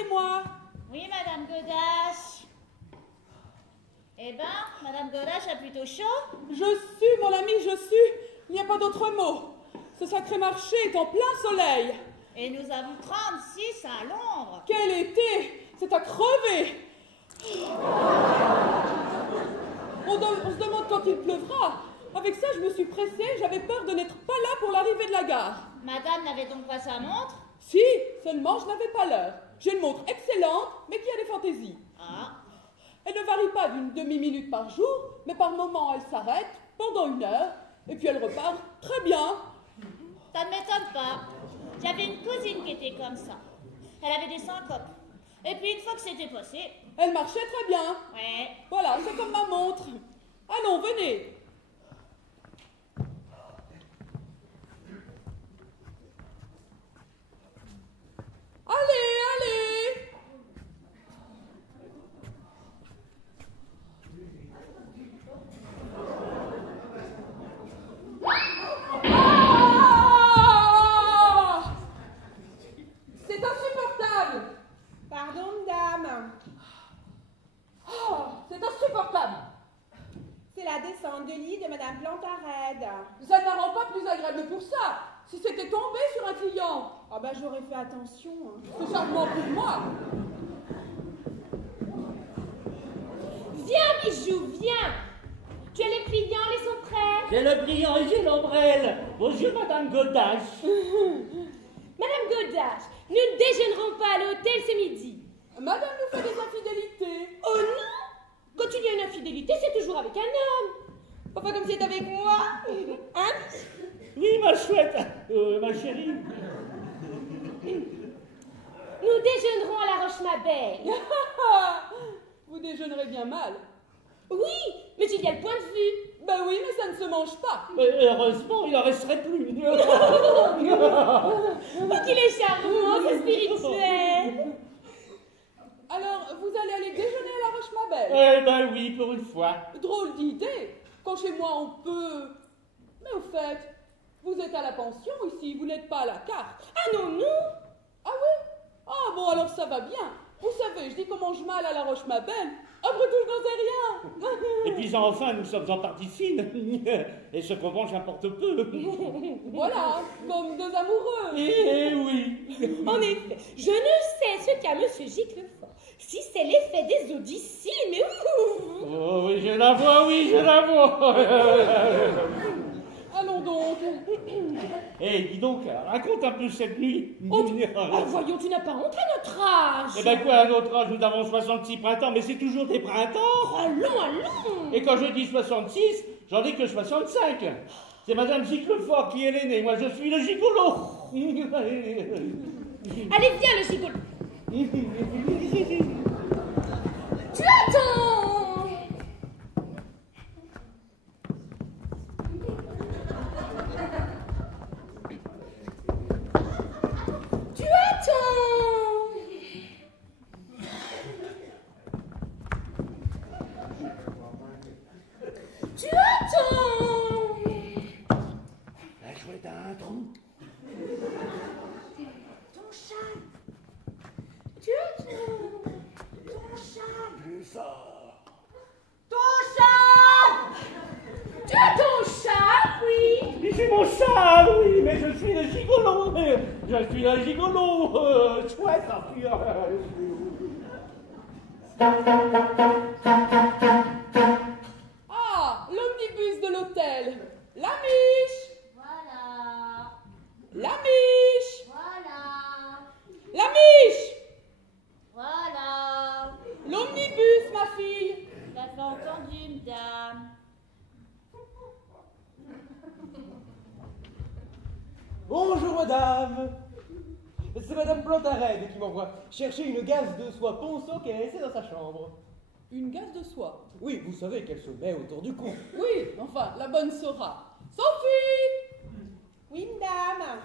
c'est moi. Oui, Madame Godache. Eh ben, Madame Godache a plutôt chaud. Je sue, mon ami, je sue. Il n'y a pas d'autre mot. Ce sacré marché est en plein soleil. Et nous avons 36 à l'ombre. Quel été! C'est à crever. On se demande quand il pleuvra. Avec ça, je me suis pressée, j'avais peur de n'être pas là pour l'arrivée de la gare. Madame n'avait donc pas sa montre? Si, seulement je n'avais pas l'heure. J'ai une montre excellente, mais qui a des fantaisies. Ah. Elle ne varie pas d'une demi-minute par jour, mais par moment elle s'arrête pendant 1 heure, et puis elle repart très bien. Ça ne m'étonne pas. J'avais une cousine qui était comme ça. Elle avait des syncopes. Et puis une fois que c'était passé... Elle marchait très bien. Ouais. Voilà, c'est comme ma montre. Allons, venez. Allez, allez. Ah! C'est insupportable. Pardon, dame. Oh, c'est insupportable. C'est la descente de lit de Madame Plantarède. Ça ne la rend pas plus agréable pour ça. Si c'était tombé sur un client. Ah ben j'aurais fait attention. Hein. C'est charmant pour moi. Viens, bijou, viens. Tu as les pliants, les sont prêts? J'ai le pliant et j'ai l'ombrelle. Bonjour, Madame Godache. Madame Godache, nous ne déjeunerons pas à l'hôtel ce midi. Madame nous fait des infidélités. Oh non! Quand il y a une infidélité, c'est toujours avec un homme. Pas comme c'est avec moi. Hein? Oui, ma chouette, ma chérie. Nous déjeunerons à la Roche-Mabelle. Vous déjeunerez bien mal. Oui, mais il y a le point de vue. Ben oui, mais ça ne se mange pas. Heureusement, il n'en resterait plus. Oh, qu'il est charmant, c'est spirituel. Alors, vous allez aller déjeuner à la Roche-Mabelle? Eh ben oui, pour une fois. Drôle d'idée. Quand chez moi on peut... Mais au fait, vous êtes à la pension ici, vous n'êtes pas à la carte. Ah non, non. Ah oui? Ah bon, alors ça va bien. Vous savez, je dis qu'on mange mal à la Roche-Mabelle. Après tout, je n'en sais rien. Et puis enfin, nous sommes en partie fine. Et ce qu'on mange importe peu. Voilà, comme deux amoureux. Eh oui. En effet, je ne sais ce qu'a Monsieur Giclefort. Si c'est l'effet des audicines, mais ouh. Oh oui, je la vois, oui, je la vois. Allons donc. Eh, dis donc, raconte un peu cette nuit. Oh, voyons, tu n'as pas honte à notre âge. Eh ben quoi, à notre âge, nous avons 66 printemps, mais c'est toujours des printemps. Allons, allons. Et quand je dis 66, j'en dis que 65. C'est Madame Giclefort qui est l'aînée, moi je suis le gigolo. Allez, viens, le gigolo. Tu attends. Tu attends. Tu attends. La chouette a un trou. Ton chat. Tu attends. Ton chat. Plus fort. Ton chat. Tu as ton chat, oui. Mais c'est mon chat, oui, mais je suis le gigolo. Je suis le gigolo. Chouette, ça fuit. Ah, l'omnibus de l'hôtel. La miche. Voilà. La miche. Voilà. La miche. Voilà. L'omnibus, ma fille. Vous avez entendu, madame. Bonjour madame. C'est Madame Plantarède qui m'envoie chercher une gaze de soie ponceau qu'elle a laissée dans sa chambre. Une gaze de soie. Oui, vous savez qu'elle se met autour du cou. Oui, enfin, la bonne saura. Sophie. Oui, madame.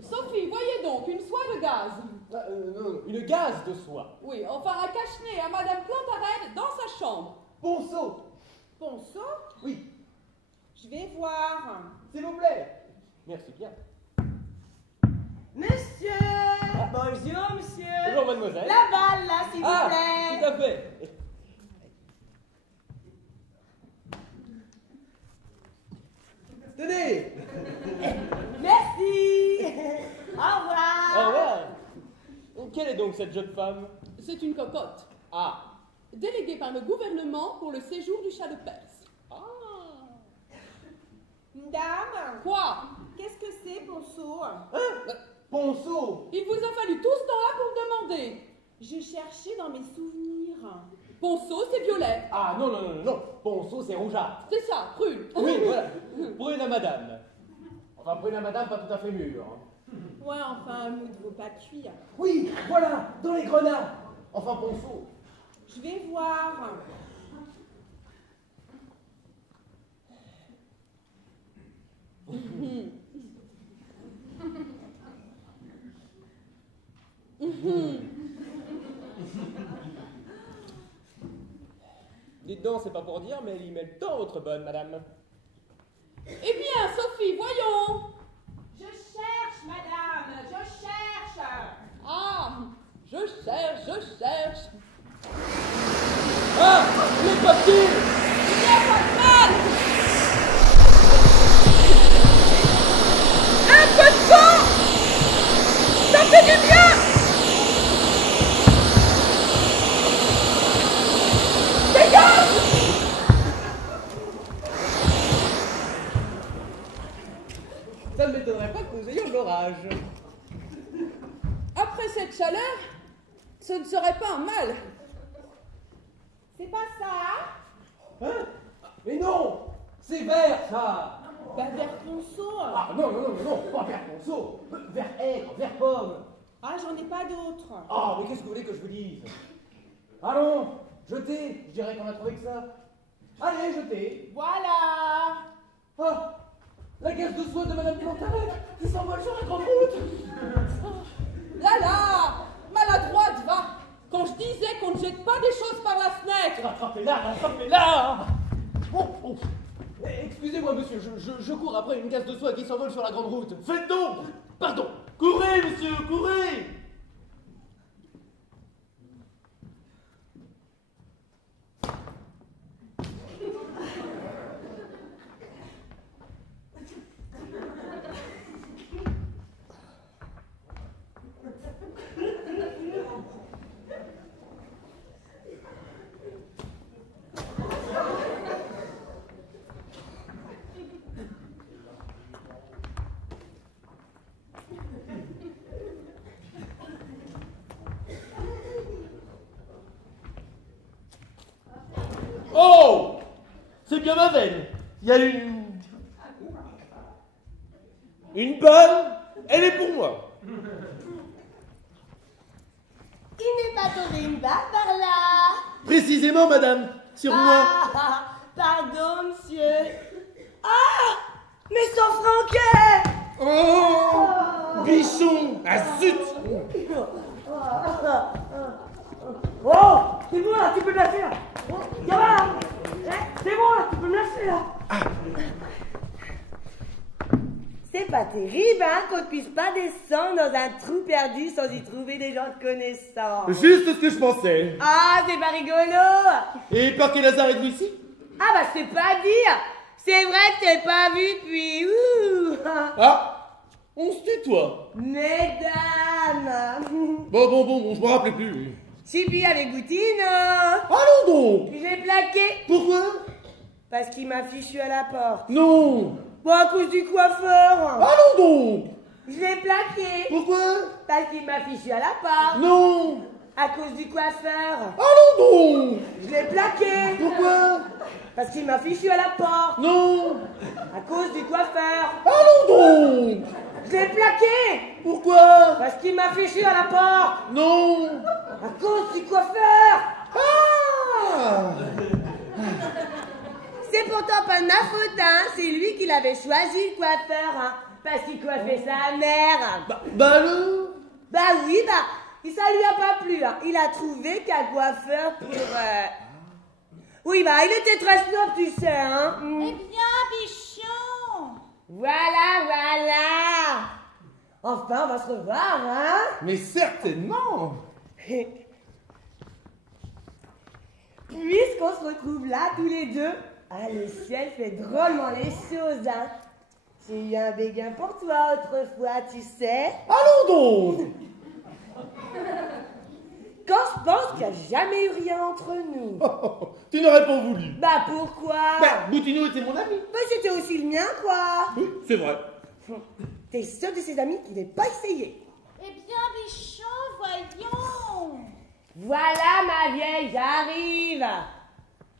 Sophie, voyez donc, une soie de gaz. Non, une gaze de soie. Oui, enfin, un cache-nez à Madame Plantarède dans sa chambre. Ponceau. Ponceau? Oui, Je vais voir. s'il vous plaît. Merci bien. Monsieur! Bonjour, monsieur. Bonjour, mademoiselle. La balle, là, s'il vous plaît. Tout à fait. Tenez. Merci. Au revoir. Au revoir. Quelle est donc cette jeune femme? C'est une cocotte, Ah. déléguée par le gouvernement pour le séjour du chat de Perse. Ah. Dame, Quoi? qu'est-ce que c'est, Ponceau? Ponceau. Il vous a fallu tout ce temps-là pour me demander. Je cherchais dans mes souvenirs. Ponceau, c'est violet. Ah non, non, non, non, non. Ponceau, c'est rougeâtre. C'est ça, prune. Oui, voilà. Brune à madame. Enfin, brune à madame, pas tout à fait mûre. Ouais, enfin, un mot de vos pas cuire. Oui, voilà, dans les grenades. Enfin, Ponceau. Je vais voir. Dites donc, c'est pas pour dire, mais elle y met le temps, votre bonne madame. Eh bien, Sophie, voyons. Je cherche, madame, je cherche. Ah, je cherche. Ah, les papiers. Il n'y a pas de mal. Un peu de sang. Ça fait du bien. Dégage. Ça ne m'étonnerait pas que nous ayons de l'orage. Après cette chaleur, ce ne serait pas un mal. C'est pas ça? Hein? Mais non, c'est vert, ça. Bah, vers Ponceau. Ah non, non, non, non, non, pas vert Ponceau. Vert aigre, vert pomme. Ah, j'en ai pas d'autres. Ah, mais qu'est-ce que vous voulez que je vous dise? Allons, jetez, je dirais qu'on a trouvé que ça. Allez, jetez. Voilà. Ah, la gaze de soie de Madame Plantaret qui s'envole sur la grande route. Là, là, maladroite, va. Quand je disais qu'on ne jette pas des choses par la fenêtre. Rattrapez-la, rattrapez-la. Oh, oh. Excusez-moi, monsieur, je cours après une gaze de soie qui s'envole sur la grande route. Faites donc. Pardon. Courez, monsieur, courez. Oh! C'est bien ma veine. Il y a une bonne, elle est pour moi. Il n'est pas tombé une balle par là. Précisément, madame, sur moi. Ah, pardon, monsieur. Ah, mais sans franquet. Oh! Bichon! Ah zut! Oh, c'est bon là, tu peux me lâcher là. Oh, gamin, c'est bon là, tu peux me lâcher là. C'est pas terrible, hein, qu'on ne puisse pas descendre dans un trou perdu sans y trouver des gens de connaissance. Juste ce que je pensais. Ah, c'est pas rigolo. Et par quel hasard êtes-vous ici? Ah bah c'est pas à dire. C'est vrai que t'es pas vu depuis... Ah! On se tutoie. Mesdames. Bon, je me rappelais plus. Chibi avec Boutine. Allons donc! Je l'ai plaqué. Pourquoi? Parce qu'il m'a fichu à la porte. Non! Bon, à cause du coiffeur. Allons donc! Je l'ai plaqué. Pourquoi? Parce qu'il m'a fichu à la porte. Non! À cause du coiffeur. Allons donc! Je l'ai plaqué. Pourquoi? Parce qu'il m'a fichu à la porte. Non! À cause du coiffeur. Allons donc! Je l'ai plaqué. Pourquoi? Parce qu'il m'a fichu à la porte. Non! À cause du coiffeur. Ah! C'est pourtant pas de ma faute, hein. C'est lui qui l'avait choisi, le coiffeur, hein. Parce qu'il coiffait sa mère. Bah alors? Bah oui, ça lui a pas plu, hein. Il a trouvé qu'un coiffeur pour... Oui, il était très snob, tu sais, hein. Eh bien, bichon. Voilà. Enfin, on va se revoir, hein? Mais certainement. Puisqu'on se retrouve là, tous les deux, ah, le ciel fait drôlement les choses, hein? J'ai eu un béguin pour toi autrefois, tu sais. Allons donc. Quand je pense qu'il n'y a jamais eu rien entre nous. Oh, tu n'aurais pas voulu. Bah pourquoi? Boutineau était mon ami. Bah c'était aussi le mien, quoi. Oui, c'est vrai. T'es seul de ses amis qui n'est pas essayé. Eh bien, Bichon, voyons. Voilà, ma vieille, j'arrive.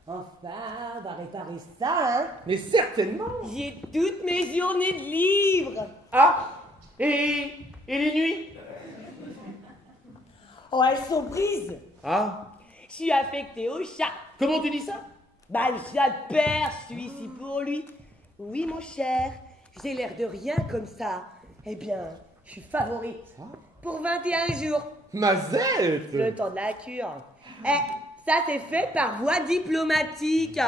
Enfin, on va réparer ça, hein. Mais certainement. J'ai toutes mes journées de livres. Ah, et les nuits? Oh, elles sont prises. Ah, Je suis affectée au chat. comment tu dis ça? Bah, le chat de père, je suis ici pour lui. Oui, mon cher, j'ai l'air de rien comme ça. Eh bien, je suis favorite. Pour 21 jours. Mazette. Le temps de la cure. Ça c'est fait par voie diplomatique.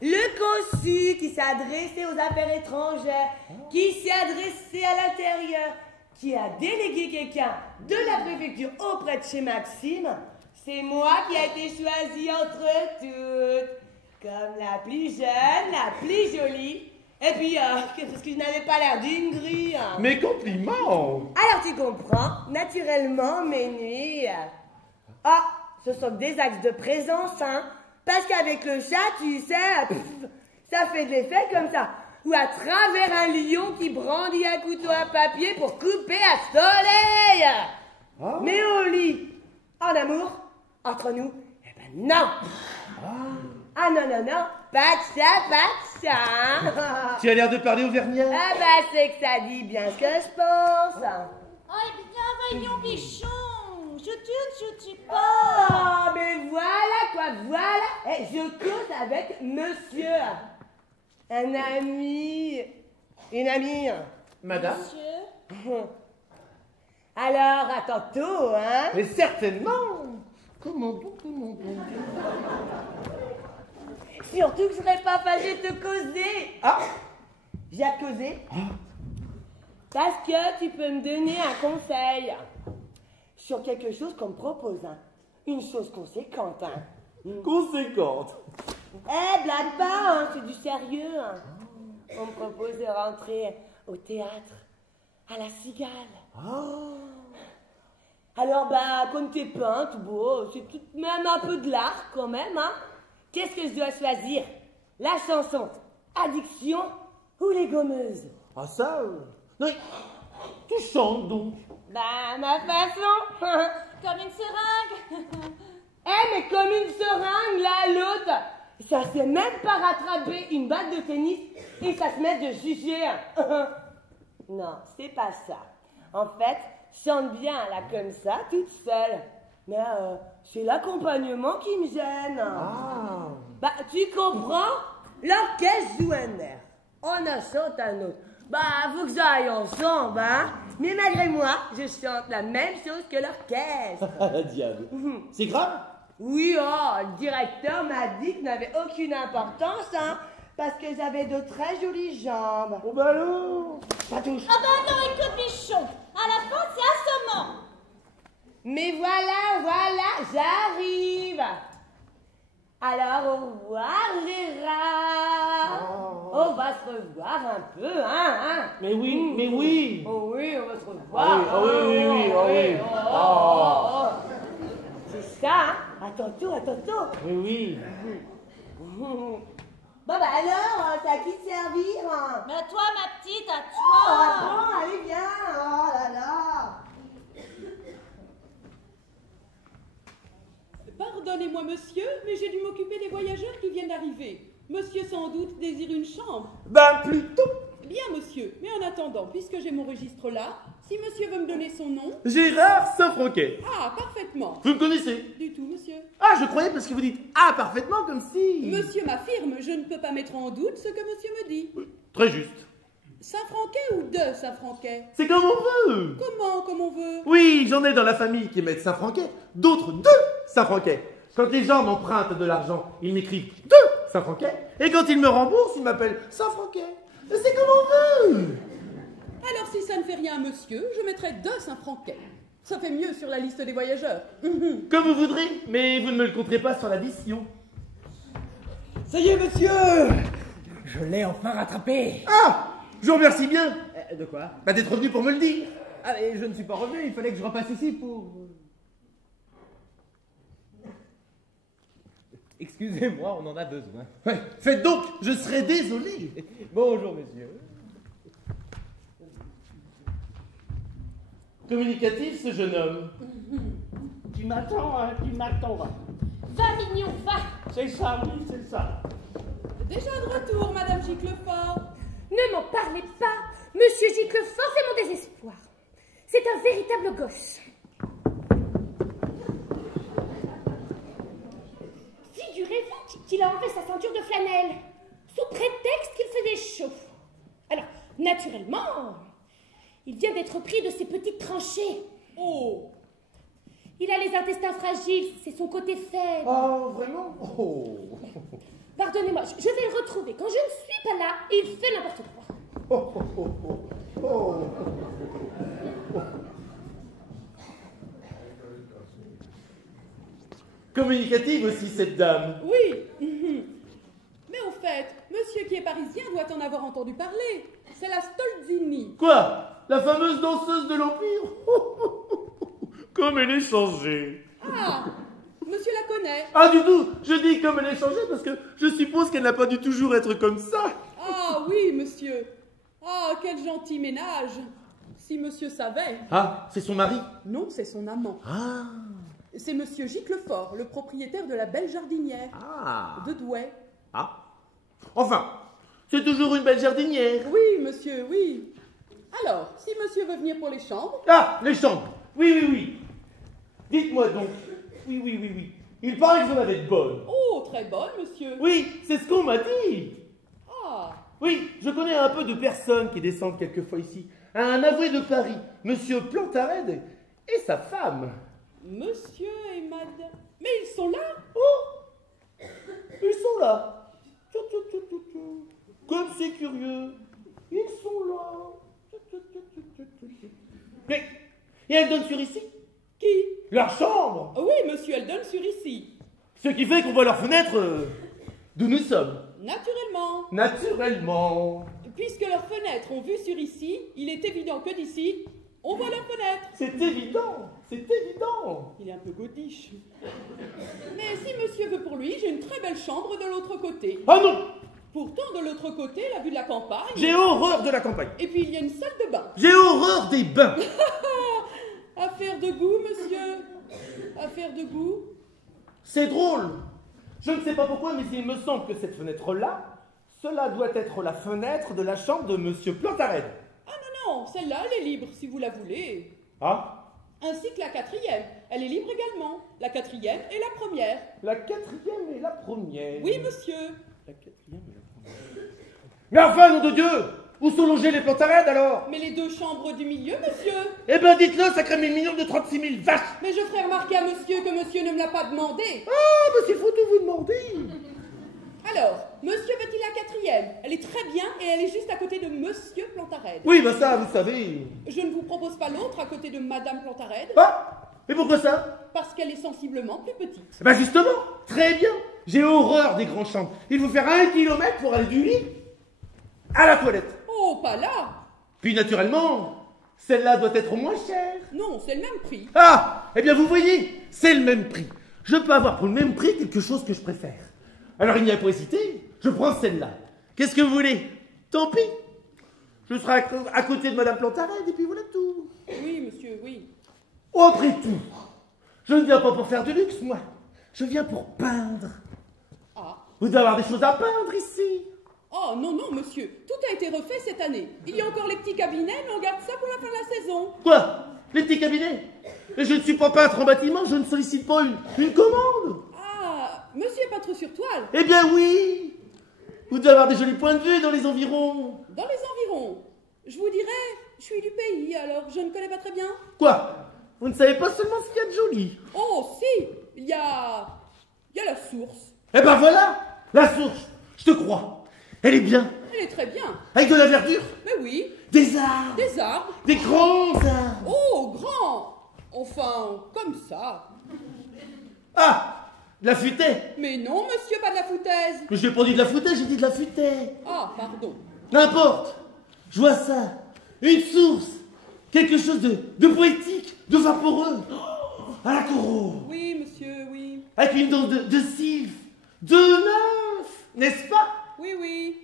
Le consul qui s'est adressé aux affaires étrangères, qui s'est adressé à l'intérieur, qui a délégué quelqu'un de la préfecture auprès de chez Maxime, c'est moi qui a été choisie entre toutes. Comme la plus jeune, la plus jolie. Et puis, parce que je n'avais pas l'air d'une grue. Mes compliments. Alors tu comprends, naturellement, mes nuits. Ah, ce sont des axes de présence, hein. Parce qu'avec le chat, tu sais, ça fait de l'effet comme ça. Ou à travers un lion qui brandit un couteau à papier pour couper à soleil. Ah. Mais au lit, en amour, entre nous, eh ben non. Ah non, non, non, pas de ça. Tu as l'air de parler auvergnat. Ah bah c'est que ça dit bien ce que je pense. Oh, eh bien, voyons, Bichon. Je tue, je tue pas. Oh, mais voilà quoi, voilà. Je cause avec monsieur. Un ami. Une amie. Madame? Monsieur. Alors, à tantôt, hein. Mais certainement. Comment? Surtout que je serais pas fâchée de te causer. Ah. J'ai à te causer. Parce que tu peux me donner un conseil. Sur quelque chose qu'on me propose, hein. Une chose conséquente, hein. Conséquente. Blague pas, hein, c'est du sérieux. Hein. On me propose de rentrer au théâtre, à la Cigale. Alors, bah, comme t'es peintre, bon, c'est tout de même un peu de l'art quand même, hein. Qu'est-ce que je dois choisir? La chanson, Addiction ou les gommeuses? Ah ça non, tu chantes donc. Bah, ma façon. Comme une seringue. Mais comme une seringue, là, l'autre. Ça se même pas rattraper une balle de tennis et ça se met de juger. Non, c'est pas ça. En fait, je chante bien, là, comme ça, toute seule. Mais c'est l'accompagnement qui me gêne. Ah. Bah, tu comprends? L'orchestre joue un air. On en chante un autre. Bah, faut que j'aille ensemble, hein. Mais malgré moi, je chante la même chose que l'orchestre. Ah, diable. C'est grave? Oui, le directeur m'a dit que n'avait aucune importance, hein, parce que j'avais de très jolies jambes. Oh bah alors. Ça touche. Ah ben non, écoute, Bichon. À la fin, c'est assommant. Mais voilà, j'arrive. Alors, au revoir, Gérard. On va se revoir un peu, hein. Mais oui. Oh oui, on va se revoir. Ah oui. C'est ça, hein. À tantôt. Oui. Bon, bah alors, t'as qui te servir, hein? Mais à toi, ma petite, à Oh, toi. bon, allez, viens. Oh là là. Pardonnez-moi, monsieur, mais j'ai dû m'occuper des voyageurs qui viennent d'arriver. Monsieur, sans doute, désire une chambre. Ben plutôt. Bien, monsieur, mais en attendant, puisque j'ai mon registre là, si monsieur veut me donner son nom... Gérard Saint-Franquet. Ah, parfaitement. Vous me connaissez? Du tout, monsieur. Ah, je croyais parce que vous dites ah parfaitement comme si. Monsieur m'affirme, je ne peux pas mettre en doute ce que monsieur me dit. Très juste. Saint-Franquet ou de Saint-Franquet? C'est comme on veut. Comment, comme on veut? Oui, j'en ai dans la famille qui mettent Saint-Franquet, d'autres de Saint-Franquet. Quand les gens m'empruntent de l'argent, ils m'écrivent de Saint-Franquet. Et quand ils me remboursent, ils m'appellent Saint-Franquet. C'est comme on veut. Alors si ça ne fait rien à monsieur, je mettrai 2 Saint-Franquais. Ça fait mieux sur la liste des voyageurs. Comme vous voudrez, mais vous ne me le compterez pas sur l'addition. Ça y est, monsieur! Je l'ai enfin rattrapé! Ah! Je vous remercie bien. De quoi? Bah d'être revenu pour me le dire. Ah, mais je ne suis pas revenu, il fallait que je repasse ici pour... Excusez-moi, on en a besoin. Ouais, faites donc, je serai désolé. Bonjour, monsieur. Communicatif, ce jeune homme. Tu m'attends, hein, tu m'attends. Va, mignon, va. C'est ça, oui, c'est ça. Déjà de retour, Madame Giclefort. Ne m'en parlez pas. Monsieur Giclefort, c'est mon désespoir. C'est un véritable gosse. Figurez-vous qu'il a enlevé sa ceinture de flanelle, sous prétexte qu'il faisait chaud. Alors, naturellement, il vient d'être pris de ses petites tranchées. Oh, Il a les intestins fragiles, c'est son côté faible. Oh, vraiment? Oh. Pardonnez-moi, je vais le retrouver. Quand je ne suis pas là, il fait n'importe quoi. Oh, oh, oh, oh, oh. Communicative aussi, cette dame. oui. Mais au fait, monsieur qui est parisien doit en avoir entendu parler. C'est la Stolzini. Quoi? La fameuse danseuse de l'Empire? Comme elle est changée. Ah, monsieur la connaît. Ah, du tout, je dis comme elle est changée parce que je suppose qu'elle n'a pas dû toujours être comme ça. Ah oui, monsieur. Ah, quel gentil ménage. Si monsieur savait. Ah, c'est son mari? Non, c'est son amant. Ah. C'est monsieur Giclefort, le propriétaire de la belle jardinière. Ah. De Douai. Ah. Enfin, c'est toujours une belle jardinière. Oui, monsieur, oui. Alors, si monsieur veut venir pour les chambres. Ah, les chambres. Oui, oui, oui. Dites-moi donc. Oui, oui, oui, oui. Il paraît que vous en avez de bonnes. Oh, très bonne, monsieur. Oui, c'est ce qu'on m'a dit. Ah, Oui, je connais un peu de personnes qui descendent quelquefois ici. Un avoué de Paris, monsieur Plantared, et sa femme. monsieur et madame. Mais ils sont là. Oh, ils sont là. Tchou, tchou, tchou, tchou, tchou. Comme c'est curieux. Ils sont là. Tchou, tchou, tchou, tchou, tchou, tchou. Mais, et elles donnent sur ici? Qui? Leur chambre. Ah oui, monsieur, elle donne sur ici. Ce qui fait qu'on voit leurs fenêtres d'où nous sommes. Naturellement. Naturellement. Puisque leurs fenêtres ont vue sur ici, il est évident que d'ici, on voit leurs fenêtres. C'est évident. C'est évident. Il est un peu godiche. Mais si monsieur veut pour lui, j'ai une très belle chambre de l'autre côté. Ah non. Pourtant, de l'autre côté, la vue de la campagne. J'ai horreur de la campagne. Et puis, il y a une salle de bain. J'ai horreur des bains. Affaire de goût, monsieur. Affaire de goût. C'est drôle. Je ne sais pas pourquoi, mais il me semble que cette fenêtre-là, cela doit être la fenêtre de la chambre de monsieur Plantared. Ah non, non, celle-là, elle est libre, si vous la voulez. Ah, Ainsi que la 4e. Elle est libre également. La 4e et la première. la 4e et la première. Oui, monsieur. La 4e et la première. Mais enfin, nom de Dieu, où sont logés les Plantared alors? Mais les 2 chambres du milieu, monsieur. Eh ben dites-le, sacré 1 million de 36 000 vaches. Mais je ferai remarquer à monsieur que monsieur ne me l'a pas demandé. Ah, mais il faut tout vous demander. Alors, monsieur veut-il la 4e? Elle est très bien et elle est juste à côté de monsieur Plantared. Oui, bah ça, vous savez. Je ne vous propose pas l'autre à côté de madame Plantared Ah, mais pourquoi ça? parce qu'elle est sensiblement plus petite. Bah justement, très bien. J'ai horreur des grandes chambres. Il faut faire 1 kilomètre pour aller du lit à la toilette. Oh, pas là. Puis naturellement, celle-là doit être moins chère. Non, c'est le même prix. Ah, eh bien vous voyez, c'est le même prix. Je peux avoir pour le même prix quelque chose que je préfère. Alors il n'y a pas hésité, je prends celle-là. Qu'est-ce que vous voulez? Tant pis. Je serai à côté de madame Plantared et puis voilà tout. Oui, monsieur, oui. Oh, après tout, je ne viens pas pour faire du luxe, moi. Je viens pour peindre. Ah. Vous devez avoir des choses à peindre ici. Oh, non, non, monsieur. Tout a été refait cette année. Il y a encore les petits cabinets, mais on garde ça pour la fin de la saison. Quoi? Les petits cabinets? Mais je ne suis pas peintre en bâtiment, je ne sollicite pas une commande. Ah, monsieur est peintre sur toile. Eh bien oui. Vous devez avoir des jolis points de vue dans les environs. Dans les environs. Je vous dirais, je suis du pays, alors je ne connais pas très bien. Quoi? Vous ne savez pas seulement ce qu'il y a de joli. Oh, si. Il y a la source. Eh ben voilà, la source. Je te crois. Elle est bien. Elle est très bien. Avec de la verdure? Mais oui, Des arbres? des arbres. Des grands arbres? Oh, grand. Enfin, comme ça. Ah! De la futaie? Mais non, monsieur, pas de la foutaise. Mais je n'ai pas dit de la futaie, j'ai dit de la futaie. Ah, pardon. N'importe. Je vois ça. Une source. Quelque chose de poétique, de vaporeux. Oh, à la Corot. Oui, monsieur, oui. Avec une danse de sylphes, de nymphes, n'est-ce pas? Oui, oui.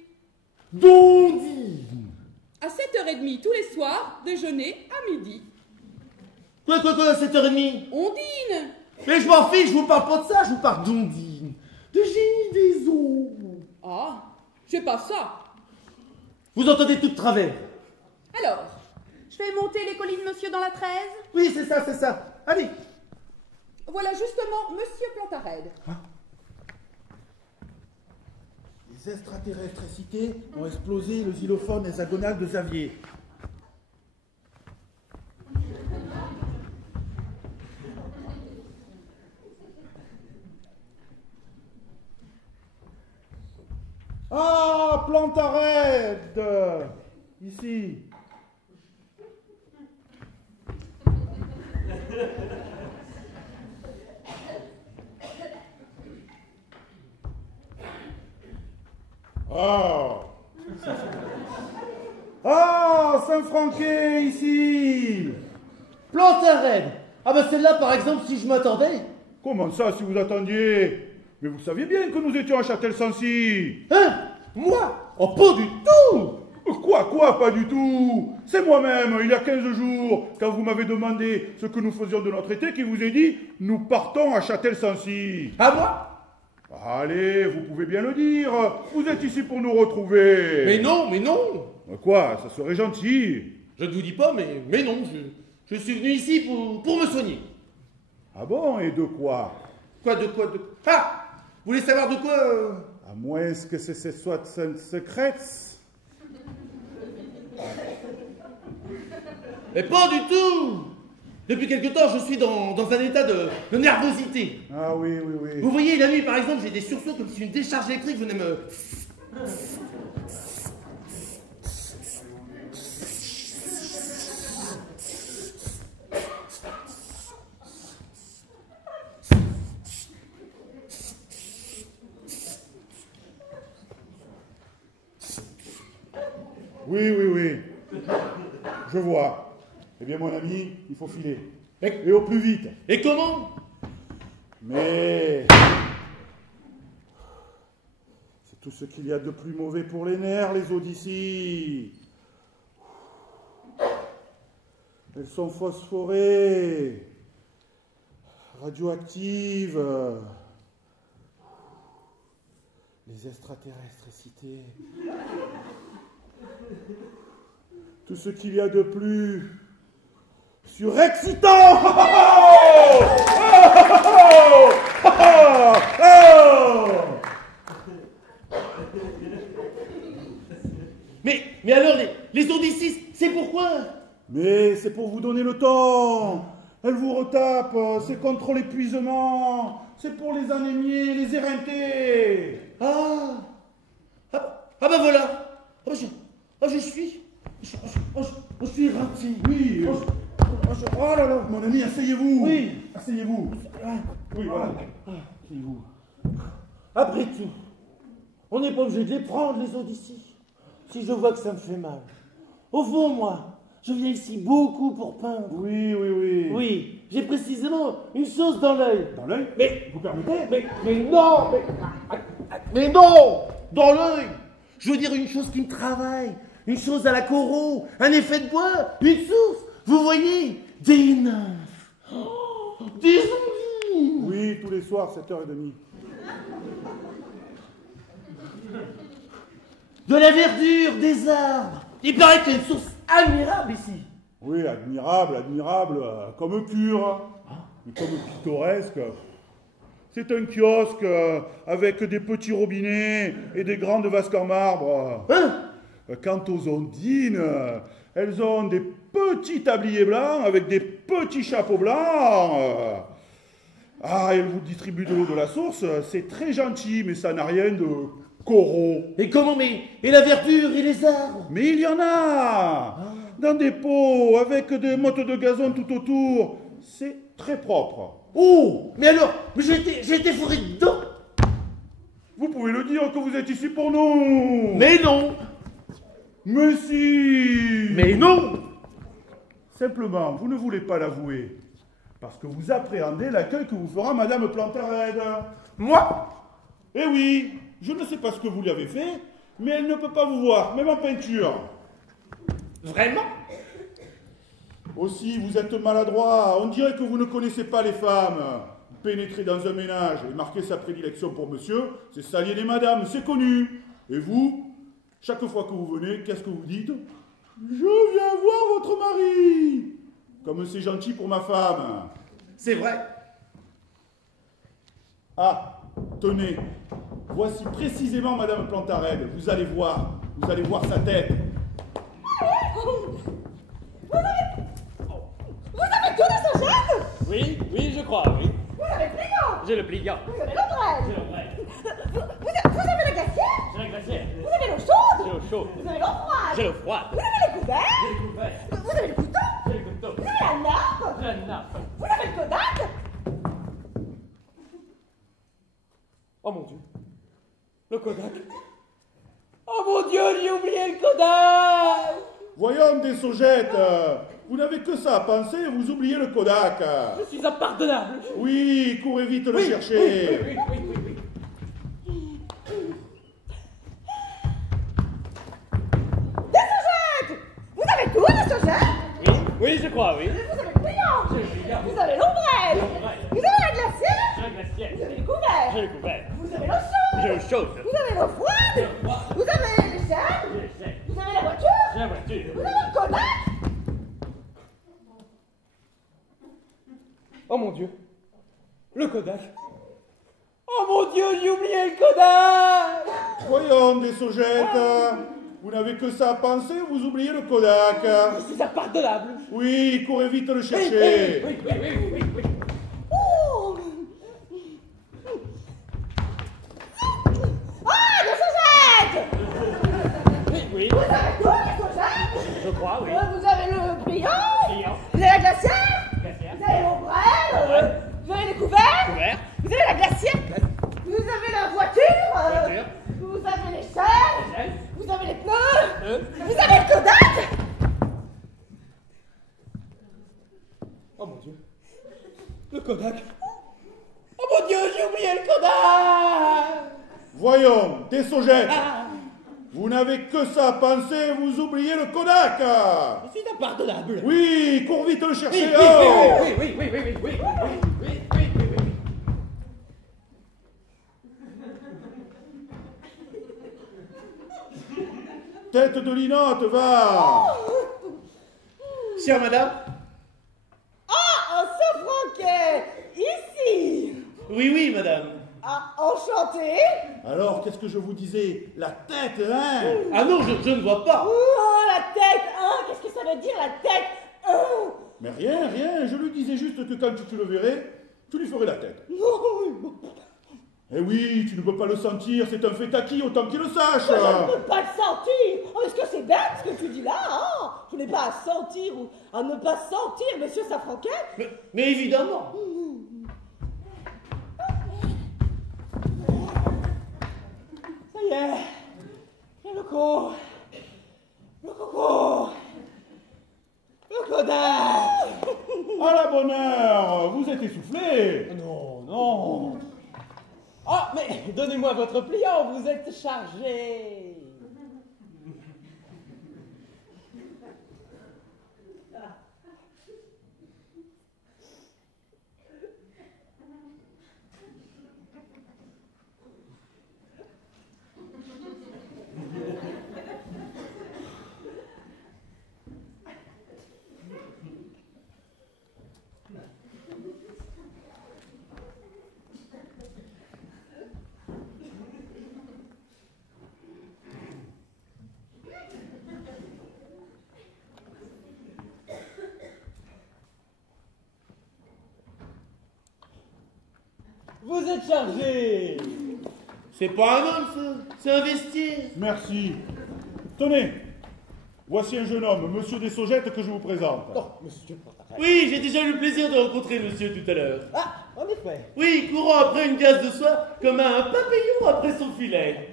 D'ondine. À 7h30 tous les soirs, déjeuner à midi. Quoi, 7h30? Ondine. Mais je m'en fiche, je vous parle pas de ça, je vous parle d'Ondine. De génie des eaux. Ah, c'est pas ça. Vous entendez tout de travers. Alors, je fais monter les colis de monsieur dans la 13. Oui, c'est ça. Allez. Voilà justement monsieur Plantarède. Les extraterrestres cités ont explosé le xylophone hexagonal de Xavier. Ah, Plantarède! Ici. Ah, Saint-Franquet, ici. Plantarède. Ah ben celle-là, par exemple, si je m'attendais. Comment ça, si vous attendiez? Mais vous saviez bien que nous étions à Châtel-Sancy. Hein? Moi? Oh, pas du tout. Quoi, pas du tout. C'est moi-même, il y a 15 jours, quand vous m'avez demandé ce que nous faisions de notre été, qui vous ai dit, nous partons à Châtel-Sancy. À moi? Allez, vous pouvez bien le dire, vous êtes ici pour nous retrouver. Mais non. Quoi, ça serait gentil. Je ne vous dis pas, mais non, je suis venu ici pour me soigner. Ah bon, et de quoi? Quoi? Ah! Vous voulez savoir de quoi? À moins que ce soit secrète. Mais pas du tout! Depuis quelque temps, je suis dans un état de nervosité. Ah oui. Vous voyez, la nuit, par exemple, j'ai des sursauts comme si une décharge électrique venait me... Oui. Je vois. Eh bien, mon ami, il faut filer. Et au plus vite. Et comment? Mais... c'est tout ce qu'il y a de plus mauvais pour les nerfs, les eaux d'ici. Elles sont phosphorées, radioactives. Les extraterrestres cités. Tout ce qu'il y a de plus surexcitant. Mais alors, les ondes d'ici, c'est pourquoi? Mais c'est pour vous donner le temps. Elle vous retape, c'est contre l'épuisement, c'est pour les anémiés, les éreintés. Ah ben voilà. Je suis éreinté. Oui. Oh là là, mon ami, asseyez-vous. Oui. Asseyez-vous. Oui, voilà. Asseyez-vous. Après tout, on n'est pas obligé de les prendre, les eaux d'ici. Si je vois que ça me fait mal. Au fond, moi, je viens ici beaucoup pour peindre. Oui. Oui, j'ai précisément une chose dans l'œil. Dans l'œil? Mais, vous permettez? Mais non! Dans l'œil! Je veux dire une chose qui me travaille, une chose à la Corot, un effet de bois, une source. Vous voyez? Des nymphes. Oh, des ondines. Oui, tous les soirs, 7h30. De la verdure, des arbres. Il paraît qu'il y a une source admirable ici. Oui, admirable, comme pur, mais comme pittoresque. C'est un kiosque avec des petits robinets et des grandes vasques en marbre. Hein? Quant aux ondines, elles ont des petits tabliers blancs avec des petits chapeaux blancs. Ah, elles vous distribuent de l'eau de la source, c'est très gentil, mais ça n'a rien de coraux. Et comment, mais... Et la verdure et les arbres? Mais il y en a dans des pots avec des mottes de gazon tout autour. C'est très propre. Oh! Mais alors, mais j'ai été fourré dedans. Vous pouvez le dire que vous êtes ici pour nous. Mais non! Mais si. Mais non! Simplement, vous ne voulez pas l'avouer. Parce que vous appréhendez l'accueil que vous fera Madame Plantared. Moi? Eh oui, je ne sais pas ce que vous lui avez fait, mais elle ne peut pas vous voir, même en peinture. Vraiment? Aussi, vous êtes maladroit. On dirait que vous ne connaissez pas les femmes. Pénétrer dans un ménage et marquer sa prédilection pour monsieur, c'est salir les madames, c'est connu. Et vous, chaque fois que vous venez, qu'est-ce que vous dites? Je viens voir votre mari. Comme c'est gentil pour ma femme. C'est vrai. Ah, tenez. Voici précisément Madame Plantared. Vous allez voir sa tête. Vous avez tout le Sogette? Oui, je crois, oui. Vous avez le pliant? J'ai le pliant. Vous avez l'ombrelle? J'ai l'ombrelle. Vous avez la glacière? J'ai la glacière. Vous avez l'eau chaude? J'ai l'eau chaude. Vous avez l'eau froide? J'ai l'eau froide. Vous avez les couverts? J'ai le couvert. Vous avez le couteau? J'ai le couteau. Vous avez la nappe? J'ai la nappe. Vous avez le Kodak? Oh mon Dieu. Le Kodak. Oh mon Dieu, j'ai oublié le Kodak! Voyons des saugettes. Vous n'avez que ça à penser, vous oubliez le Kodak. Je suis impardonnable. Oui, courez vite le chercher. Oui. Des Sogettes! Vous avez tout, les Sogettes? Oui, je crois, oui. Vous avez le pliant? J'ai le pliant. Vous avez l'ombrelle? L'ombrelle. Vous avez la glacière? J'ai la glacière. Vous avez les couverts? J'ai le couvert. Vous avez l'eau chaude? J'ai l'eau chaude. Vous avez l'eau froide? Vous avez l'échelle? J'ai l'échelle. Vous avez la voiture? J'ai la voiture. Vous avez le Kodak? Oh mon Dieu. Le Kodak. Oh mon Dieu, j'ai oublié le Kodak! Voyons des saugettes. Vous n'avez que ça à penser, vous oubliez le Kodak. Je suis impardonnable. Oui, courez vite le chercher. Oui. Oh! Ah, des Sogettes! Oui. Vous avez tout, les Sogettes? Je crois, oui. Vous avez le pliant? Pliant. Vous avez la glacière? Glacière. Vous avez l'ombrelle? Vous avez les couverts? Couvert. Vous avez la glacière? Vous avez la voiture? Voiture. Vous avez l'échelle? L'échelle. Vous avez les pneus? Vous avez le Kodak? Oh mon Dieu. Le Kodak. Oh mon Dieu, j'ai oublié le Kodak! Voyons des saugettes. Vous n'avez que ça à penser, vous oubliez le Kodak. Je suis impardonnable. Oui, cours vite le chercher. Oui. Tête de linotte, va. Chère madame? Ah, un Sofranquet! Ici! Oui, madame. Ah, enchanté! Alors, qu'est-ce que je vous disais? La tête, hein? Ah non, je ne vois pas. Oh, la tête! Hein? Qu'est-ce que ça veut dire, la tête? Hein? Mais rien, je lui disais juste que quand tu le verrais, tu lui ferais la tête. Non, Eh oui, tu ne peux pas le sentir, c'est un fait acquis, autant qu'il le sache. je ne peux pas le sentir! Oh, est-ce que c'est bête ce que tu dis là, hein? Je n'ai pas à sentir ou à ne pas sentir, monsieur Safranquet! Mais évidemment. Ça y est. Et le coco. Le Kodak. À la bonne heure, vous êtes essoufflé. Non. Ah, mais donnez-moi votre pliant, vous êtes chargé. Vous êtes chargé. C'est pas un homme, ça. C'est un vestiaire. Merci. Tenez, voici un jeune homme, monsieur Dessaugettes, que je vous présente. Oh, monsieur Plantaret. Oui, j'ai déjà eu le plaisir de rencontrer monsieur tout à l'heure. Ah, en effet. Oui, courant après une gaze de soie, comme un papillon après son filet.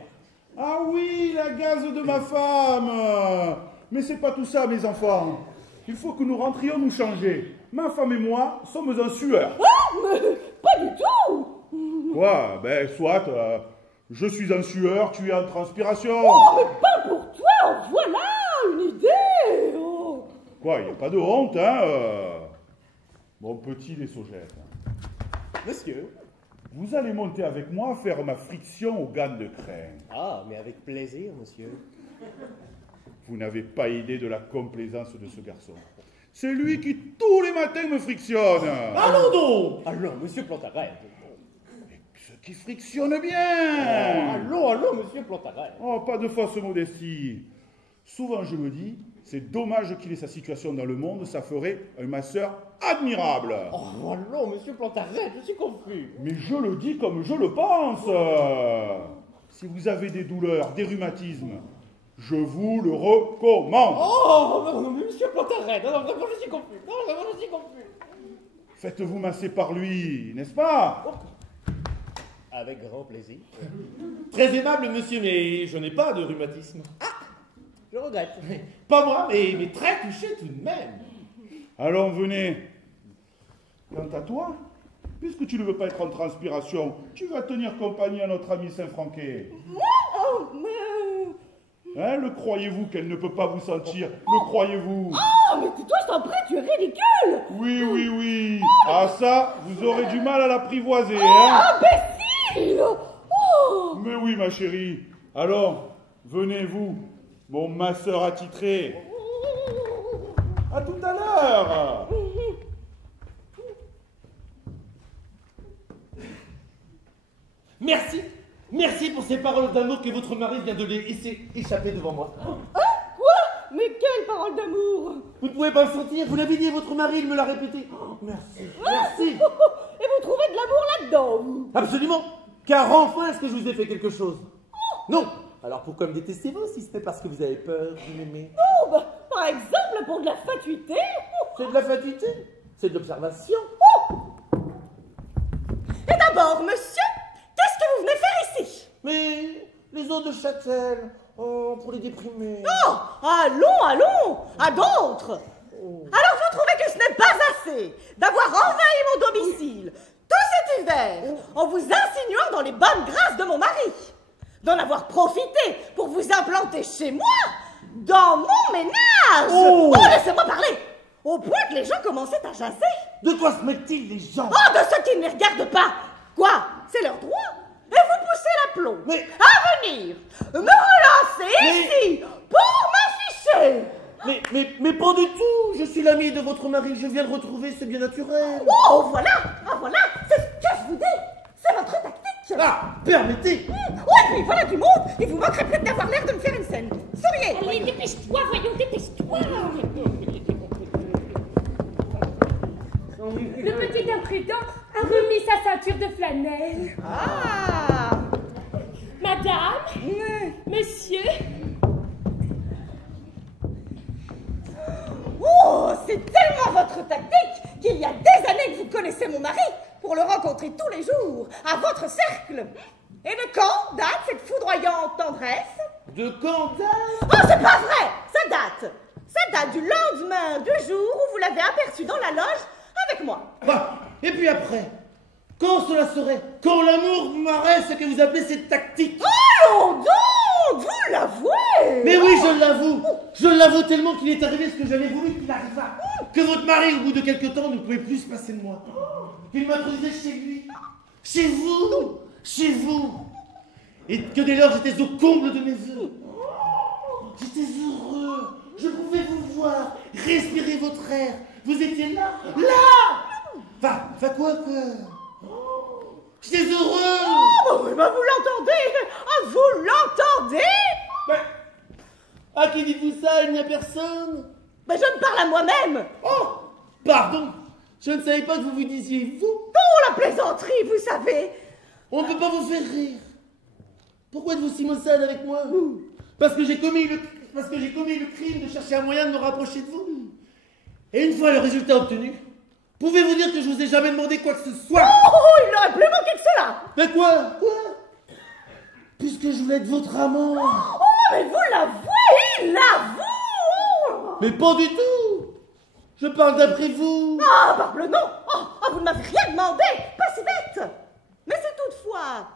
Ah oui, la gaze de ma femme. Mais c'est pas tout ça, mes enfants. Il faut que nous rentrions nous changer. Ma femme et moi sommes en sueur. Ah, mais pas du tout. Quoi? Ben, soit, je suis en sueur, tu es en transpiration. Oh, mais pas pour toi. Voilà une idée. Oh. Quoi, il n'y a pas de honte, hein Mon petit Dessaugettes. Monsieur. Vous allez monter avec moi faire ma friction aux gannes de crin. Ah, mais avec plaisir, monsieur. Vous n'avez pas idée de la complaisance de ce garçon. C'est lui qui, tous les matins, me frictionne. Allons donc. Allons, monsieur Plantaret. Ce qui frictionne bien. Allons, monsieur Plantaret. Oh, pas de fausse modestie. Souvent, je me dis, c'est dommage qu'il ait sa situation dans le monde, ça ferait un masseur admirable. Oh, allons, monsieur Plantaret, je suis confus. Mais je le dis comme je le pense. Si vous avez des douleurs, des rhumatismes, je vous le recommande. Oh, non, mais monsieur Plantaret, non, vraiment, je suis confus. Non, vraiment, je suis confus. Faites-vous masser par lui, n'est-ce pas? Avec grand plaisir. Très aimable, monsieur, mais je n'ai pas de rhumatisme. Je regrette. Pas moi, mais très touché tout de même. Allons, venez. Quant à toi, puisque tu ne veux pas être en transpiration, tu vas tenir compagnie à notre ami Saint-Franquet. Oh, mais... Hein, le croyez-vous qu'elle ne peut pas vous sentir? Le croyez-vous? Oh, mais tais-toi, je t'en prie, tu es ridicule. Oui. Ah ça, vous aurez du mal à l'apprivoiser, hein? Imbécile. Oh. Mais oui, ma chérie. Alors, venez, vous, mon masseur attitré. À tout à l'heure. Merci pour ces paroles d'amour que votre mari vient de laisser échapper devant moi. Hein? Quoi? Mais quelle parole d'amour. Vous ne pouvez pas le sentir, vous l'avez dit à votre mari, il me l'a répété. Oh, merci. Et vous trouvez de l'amour là-dedans, vous? Absolument, car enfin est-ce que je vous ai fait quelque chose? Non. Alors pourquoi me détestez-vous si ce n'est parce que vous avez peur de m'aimer? Oh, bah, par exemple, pour de la fatuité. C'est de la fatuité, c'est de l'observation. Et d'abord, monsieur, qu'est-ce que vous venez faire ici? Mais les eaux de Châtel, pour les déprimés. Oh, allons, à d'autres. Alors vous trouvez que ce n'est pas assez d'avoir envahi mon domicile tout cet hiver en vous insinuant dans les bonnes grâces de mon mari, d'en avoir profité pour vous implanter chez moi, dans mon ménage. Oh, laissez-moi parler. Au point que les gens commençaient à jaser. De quoi se mettent-ils les gens? Oh, de ceux qui ne les regardent pas. Quoi? C'est leur droit. Et vous poussez l'aplomb Mais... à venir me relancer ici pour m'afficher. Mais pas du tout. Je suis l'ami de votre mari. Je viens le retrouver, c'est bien naturel. Oh, voilà. C'est ce que je vous dis. C'est votre tactique. Ah, permettez. Oui, puis voilà du monde. Et vous manquerez peut-être d'avoir l'air de me faire une scène. Souriez. Allez, dépêche-toi, voyons, dépêche-toi. Le petit imprudent a remis sa ceinture de flanelle. Ah. Madame, monsieur. Oh, c'est tellement votre tactique qu'il y a des années que vous connaissez mon mari pour le rencontrer tous les jours à votre cercle. Et de quand date cette foudroyante tendresse? De quand date? Oh, c'est pas vrai. Ça date du lendemain du jour où vous l'avez aperçu dans la loge avec moi. Ah, et puis après, quand cela serait? Quand l'amour m'arrête ce que vous appelez cette tactique? Oh, donc, vous l'avouez. Mais oui, je l'avoue. Je l'avoue tellement qu'il est arrivé ce que j'avais voulu qu'il arriva. Que votre mari, au bout de quelque temps, ne pouvait plus se passer de moi. Qu'il m'introduisait chez lui. Chez vous. Et que dès lors, j'étais au comble de mes vœux. J'étais heureux. Je pouvais vous voir, respirer votre air. Vous étiez là. Enfin, quoi? J'étais heureux. Oh, oui, bah vous l'entendez. Ah, vous l'entendez? Mais, à qui dites-vous ça? Il n'y a personne. Mais je me parle à moi-même. Oh, pardon. Je ne savais pas que vous vous disiez vous. Oh, la plaisanterie, vous savez. On ne peut pas vous faire rire. Pourquoi êtes-vous si maussade avec moi? Parce que j'ai commis le crime de chercher un moyen de me rapprocher de vous. Et une fois le résultat obtenu, pouvez-vous dire que je vous ai jamais demandé quoi que ce soit? Oh, il n'aurait plus manqué que cela. Mais quoi? Puisque je voulais être votre amant. Oh, mais vous l'avouez, il l'avoue. Mais pas du tout. Je parle d'après vous. Ah, parle non. Oh, vous ne m'avez rien demandé, pas si bête. Mais c'est toutefois,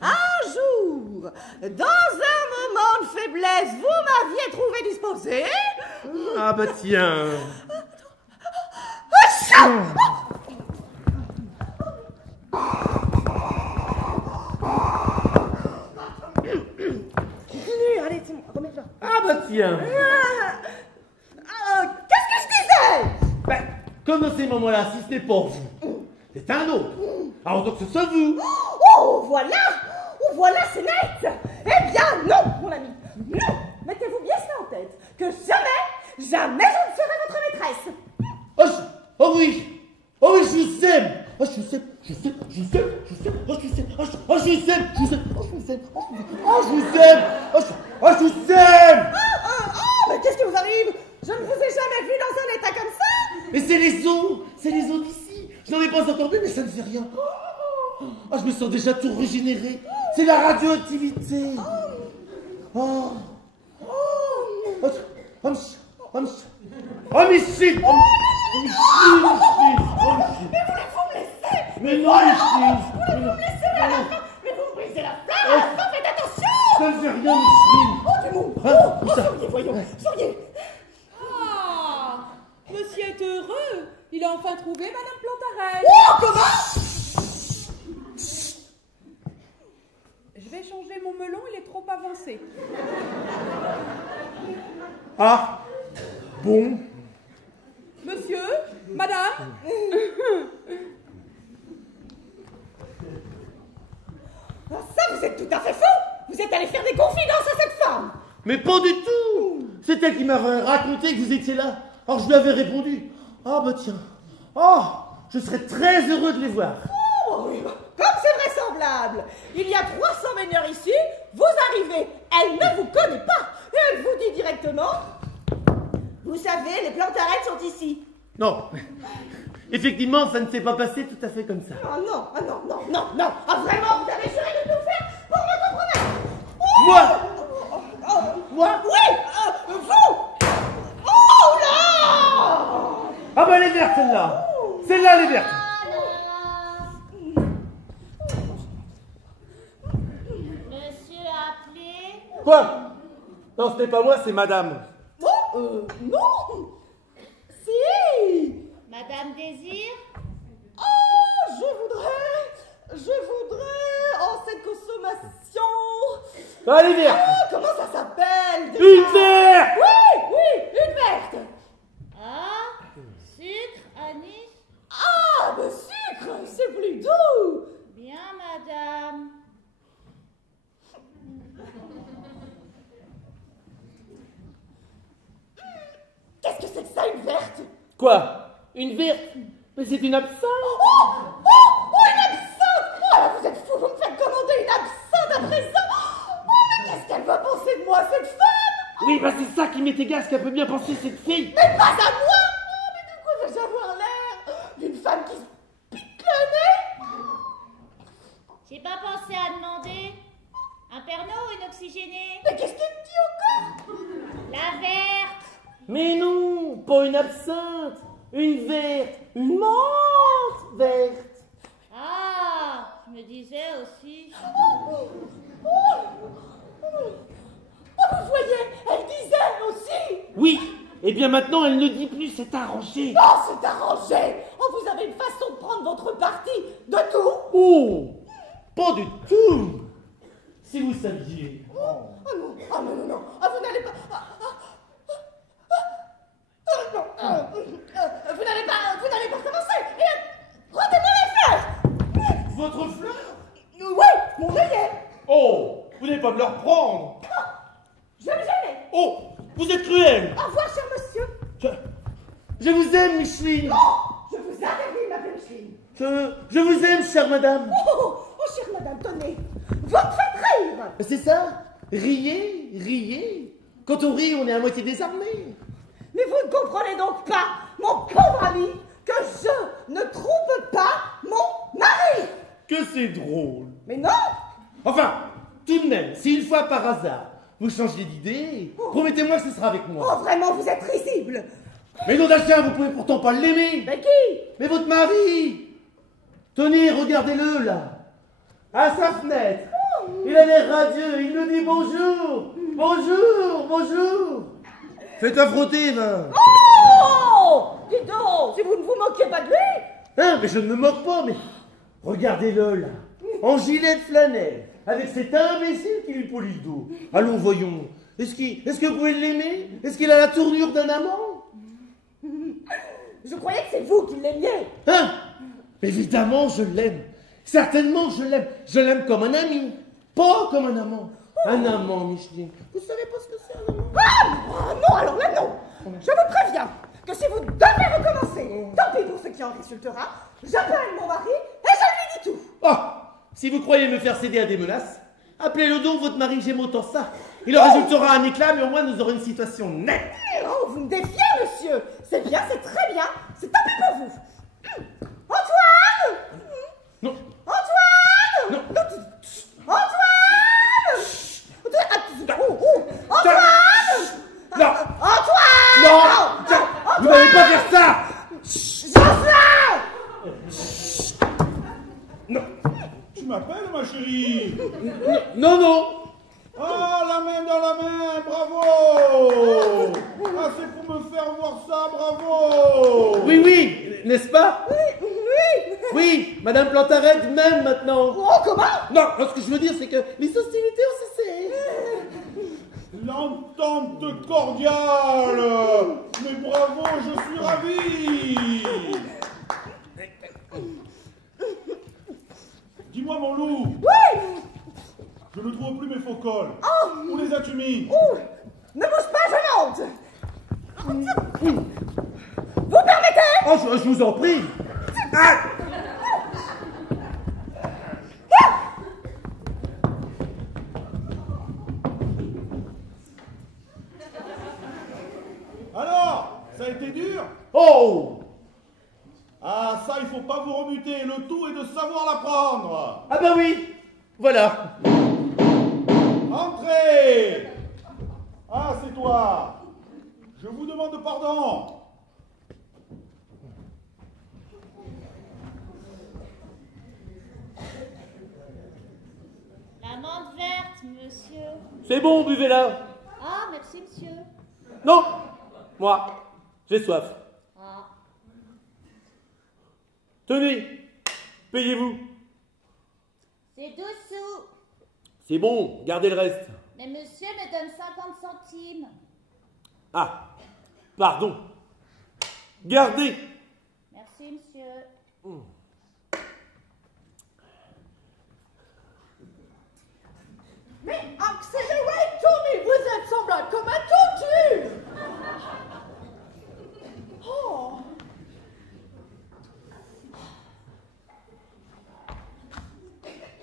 un jour, dans un moment de faiblesse, vous m'aviez trouvé disposé. Ah bah tiens. Continue, allez, remets-toi. Ah bah tiens. Qu'est-ce que je disais? Ben, comme dans ces moments-là, si ce n'est pas vous, c'est un autre. Alors donc ce soit vous. Oh, voilà, c'est net. Eh bien, non, mon ami, non. Mettez-vous bien cela en tête, que jamais je ne serai votre maîtresse. Oh oui, je vous aime. Oh, je vous aime. Oh, je vous aime. Oh, je vous aime. Oh, je vous aime. Mais qu'est-ce qui vous arrive? Je ne vous ai jamais vu dans un état comme ça. Mais c'est les eaux d'ici. Je n'en ai pas encore bu, mais ça ne fait rien. Oh, je me sens déjà tout régénéré. C'est la radioactivité. Micheline. Mais voulez-vous me laisser? Mais non, Micheline. Voulez-vous me laisser à la fin? Mais vous brisez la flamme à la fin, faites attention. Ça ne fait rien, Micheline. Oh, du monde. Souriez, voyons, souriez. Ah, monsieur est heureux. Il a enfin trouvé Madame Plantarelle. Oh, comment? Je vais changer mon melon, il est trop avancé. Ah, bon. Monsieur, madame. Ça, vous êtes tout à fait fou. Vous êtes allé faire des confidences à cette femme. Mais pas du tout. C'est elle qui m'a raconté que vous étiez là. Alors je lui avais répondu. Ah bah tiens. Oh, je serais très heureux de les voir. Oh, oui, comme c'est vraisemblable. Il y a 300 baigneurs ici. Vous arrivez. Elle ne vous connaît pas. Et elle vous dit directement. Vous savez, les Plantarettes sont ici. Non. Effectivement, ça ne s'est pas passé tout à fait comme ça. Ah non. Ah vraiment, vous avez juré de tout faire pour me compromettre. Moi? Oui, vous. Oh là. Ah bah elle est verte celle-là. Celle-là elle est verte. Monsieur a appelé. Quoi? Non, ce n'est pas moi, c'est madame. Non. Si. Madame Désir. Oh, je voudrais, en cette consommation. Ah, elle est verte. Oh, comment ça s'appelle? Une verte. Oui, une verte. Ah, sucre, anis. Ah, le sucre, c'est plus doux. Bien, madame. Qu'est-ce que c'est que ça, une verte? Quoi? Une verte? Mais c'est une absinthe. Oh, une absinthe. Oh là, vous êtes fou, vous me faites commander une absinthe à présent. Oh, mais qu'est-ce qu'elle va penser de moi, cette femme? Oui, bah c'est ça qui m'est égal, ce qu'elle peut bien penser cette fille. Mais pas à moi. Oh, mais de quoi vais-je avoir l'air? D'une femme qui se pique le nez? J'ai pas pensé à demander. Un Pernod ou une oxygénée? Mais qu'est-ce qu'elle dit encore? La verte. Mais non, pas une absinthe. Une verte. Une menthe verte. Ah, je me disais aussi. Vous voyez, elle disait aussi. Oui, et bien maintenant elle ne dit plus, c'est arrangé. Oh, c'est arrangé. Oh, vous avez une façon de prendre votre parti de tout. Oh, pas du tout. Si vous saviez. Oh non, non. Ah, vous n'allez pas... Vous n'allez pas recommencer. Rendez-moi mes fleurs. Votre fleur? Oui, mon œillet. Oh, vous n'allez pas me le reprendre. Je vais me gêner. Oh, vous êtes cruel. Au revoir, cher monsieur. Je vous aime, Micheline. Je vous interdis de m'appeler Micheline. Je vous aime, chère madame. Oh, chère madame, tenez. Vous me faites rire. C'est ça. Riez, riez. Quand on rit, on est à moitié désarmé. Mais vous ne comprenez donc pas, mon pauvre ami, que je ne trompe pas mon mari. Que c'est drôle. Mais non. Enfin, tout de même, si une fois par hasard, vous changez d'idée, promettez-moi que ce sera avec moi. Oh, vraiment, vous êtes risible. Mais non d'un chien, vous pouvez pourtant pas l'aimer. Mais qui? Mais votre mari. Tenez, regardez-le là. À sa fenêtre. Il a l'air radieux, il nous dit bonjour. Bonjour, bonjour. Faites un frotter, va. Oh! Dis donc, si vous ne vous moquez pas de lui. Hein, mais je ne me moque pas, mais regardez-le là. En gilet de flanelle, avec cet imbécile qui lui polie le dos. Allons, voyons. Est-ce que vous pouvez l'aimer? Est-ce qu'il a la tournure d'un amant? Je croyais que c'est vous qui l'aimiez. Hein? Évidemment, je l'aime. Certainement, je l'aime. Je l'aime comme un ami, pas comme un amant. Un amant, Micheline. Vous savez pas ce que c'est un amant? Ah non, alors là, non. Je vous préviens que si vous devez recommencer, tant pis pour ce qui en résultera, j'appelle mon mari et je lui dis tout. Ah! Si vous croyez me faire céder à des menaces, appelez-le donc votre mari Gémeaux ça. Il en résultera un éclat, mais au moins nous aurons une situation nette. Oh, vous me défiez, monsieur. C'est bien, c'est très bien. C'est tant pis pour vous. Antoine! Non. Antoine! Non. Antoine! Antoine! Non. Antoine! Non. Tiens, vous n'allez pas faire ça. Jocelyn! Non. Tu m'appelles, ma chérie? Non, non. Ah, la main dans la main, bravo! Ah, c'est pour me faire voir ça, bravo! Oui, oui, n'est-ce pas? Oui, oui. Oui, Madame Plantaret même maintenant. Oh, comment? Non, ce que je veux dire, c'est que les hostilités ont cessé. L'entente cordiale! Mais bravo, je suis ravi! Dis-moi, mon loup! Oui! Je ne trouve plus mes faux cols. Oh! Où les as-tu mis? Ne bouge pas, je monte! Vous permettez? Oh, je vous en prie. Ah! Alors, ça a été dur? Oh! Ah, ça, il faut pas vous rebuter. Le tout est de savoir l'apprendre. Ah ben oui, voilà. Entrez! Ah, c'est toi. Je vous demande pardon. La menthe verte, monsieur. C'est bon, buvez-la. Ah, merci, monsieur. Non, moi, j'ai soif. Ah. Tenez, payez-vous. C'est 2 sous. C'est bon, gardez le reste. Mais monsieur me donne 50 centimes. Ah, pardon. Gardez. Merci, monsieur. Mais accélérez, Tommy, vous êtes semblable comme un tortue. Oh.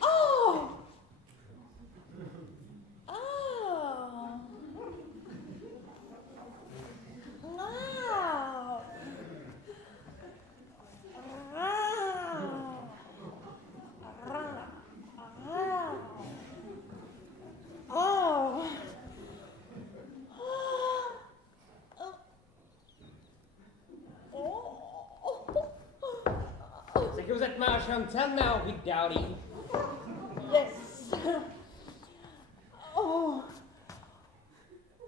Oh. Ah. C'est que vous êtes marchand tellement vite, Dowdy. Yes. Oh.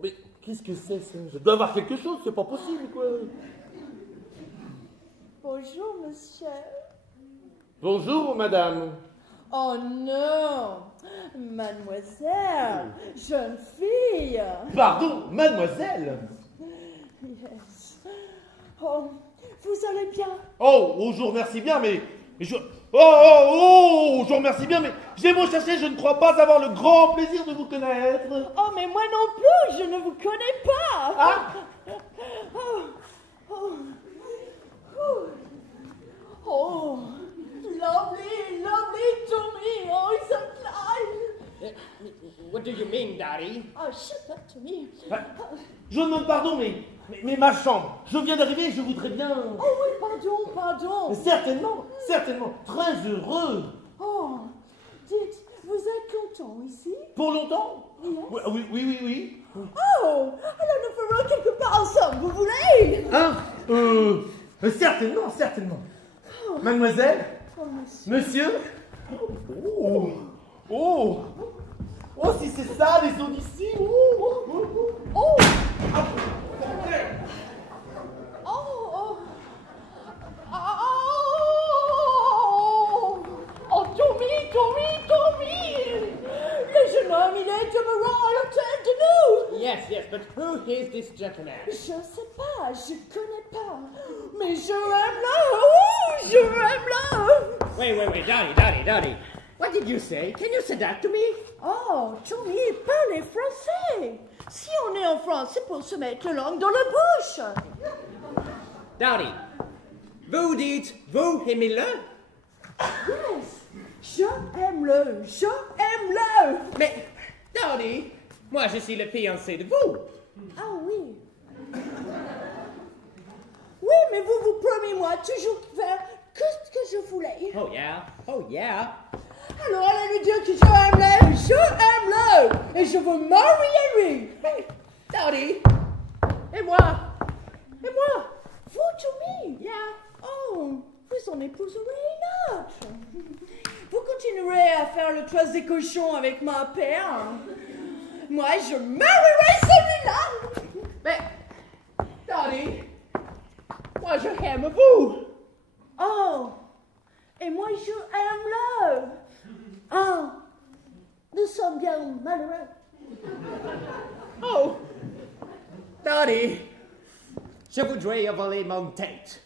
Mais qu'est-ce que c'est ça? Je dois avoir quelque chose, c'est pas possible quoi. Bonjour, monsieur. Bonjour madame. Oh non, mademoiselle, jeune fille. Pardon, mademoiselle. Yes. Oh, vous allez bien? Oh, je vous remercie bien, mais je... Oh, je vous remercie bien, mais j'ai beau chercher, je ne crois pas avoir le grand plaisir de vous connaître. Oh, mais moi non plus, je ne vous connais pas. Ah. Oh, oh, oh, oh, lovely, lovely to me, oh, it's a What do you mean, Daddy? Oh, shut up, Tommy. Je demande pardon, mais ma chambre. Je viens d'arriver et je voudrais bien... Oh oui, pardon. Certainement, très heureux. Oh, dites, vous êtes content ici? Pour longtemps? Yes. Oui. Oh, alors nous ferons quelque part ensemble, vous voulez? Hein? Certainement. Mademoiselle? Oh, Monsieur? Oh, si c'est ça, les eaux d'ici. Oh, Tommy! Le jeune homme, il est demeurant à l'hôtel de nous! Yes, but who is this gentleman? Je sais pas, je connais pas. Mais je aime là! Je aime là! Wait, Daddy. What did you say? Can you say that to me? Oh, Tommy, parlez français. Si on est en France, c'est pour se mettre la langue dans la bouche. Daddy, vous dites, vous aimez-le? Yes, je aime le. Mais, Daddy, moi je suis le fiancé de vous. Ah oui. Oui, mais vous promettez-moi toujours faire que ce que je voulais. Oh yeah. Alors allez lui dire que je aime le! Et je veux marier lui! Daddy, Et moi? Vous, Tommy? Yeah. Oh, vous en épouserez une autre. Vous continuerez à faire le toit des cochons avec ma père. Moi, je marierai celui-là. Mais, Daddy, moi je aime vous! Oh, et moi, je aime le. Oh, nous sommes bien malheureux. oh, Daddy, je voudrais voler mon tête.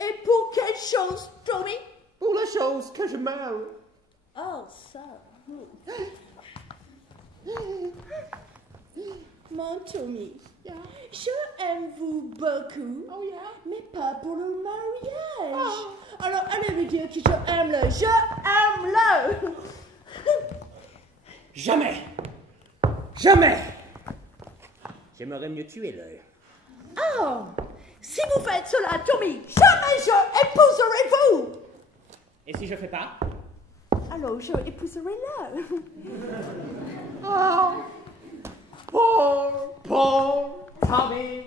Et pour quelle chose, Tommy? Pour la chose que je meurs. Oh, ça. Mon Tommy, je aime vous beaucoup, mais pas pour le mariage. Alors, allez lui dire que je aime le. Jamais. J'aimerais mieux tuer l'œil. Oh, si vous faites cela, Tommy, jamais je épouserai vous. Et si je fais pas? Alors, je épouserai là. Poor Tommy.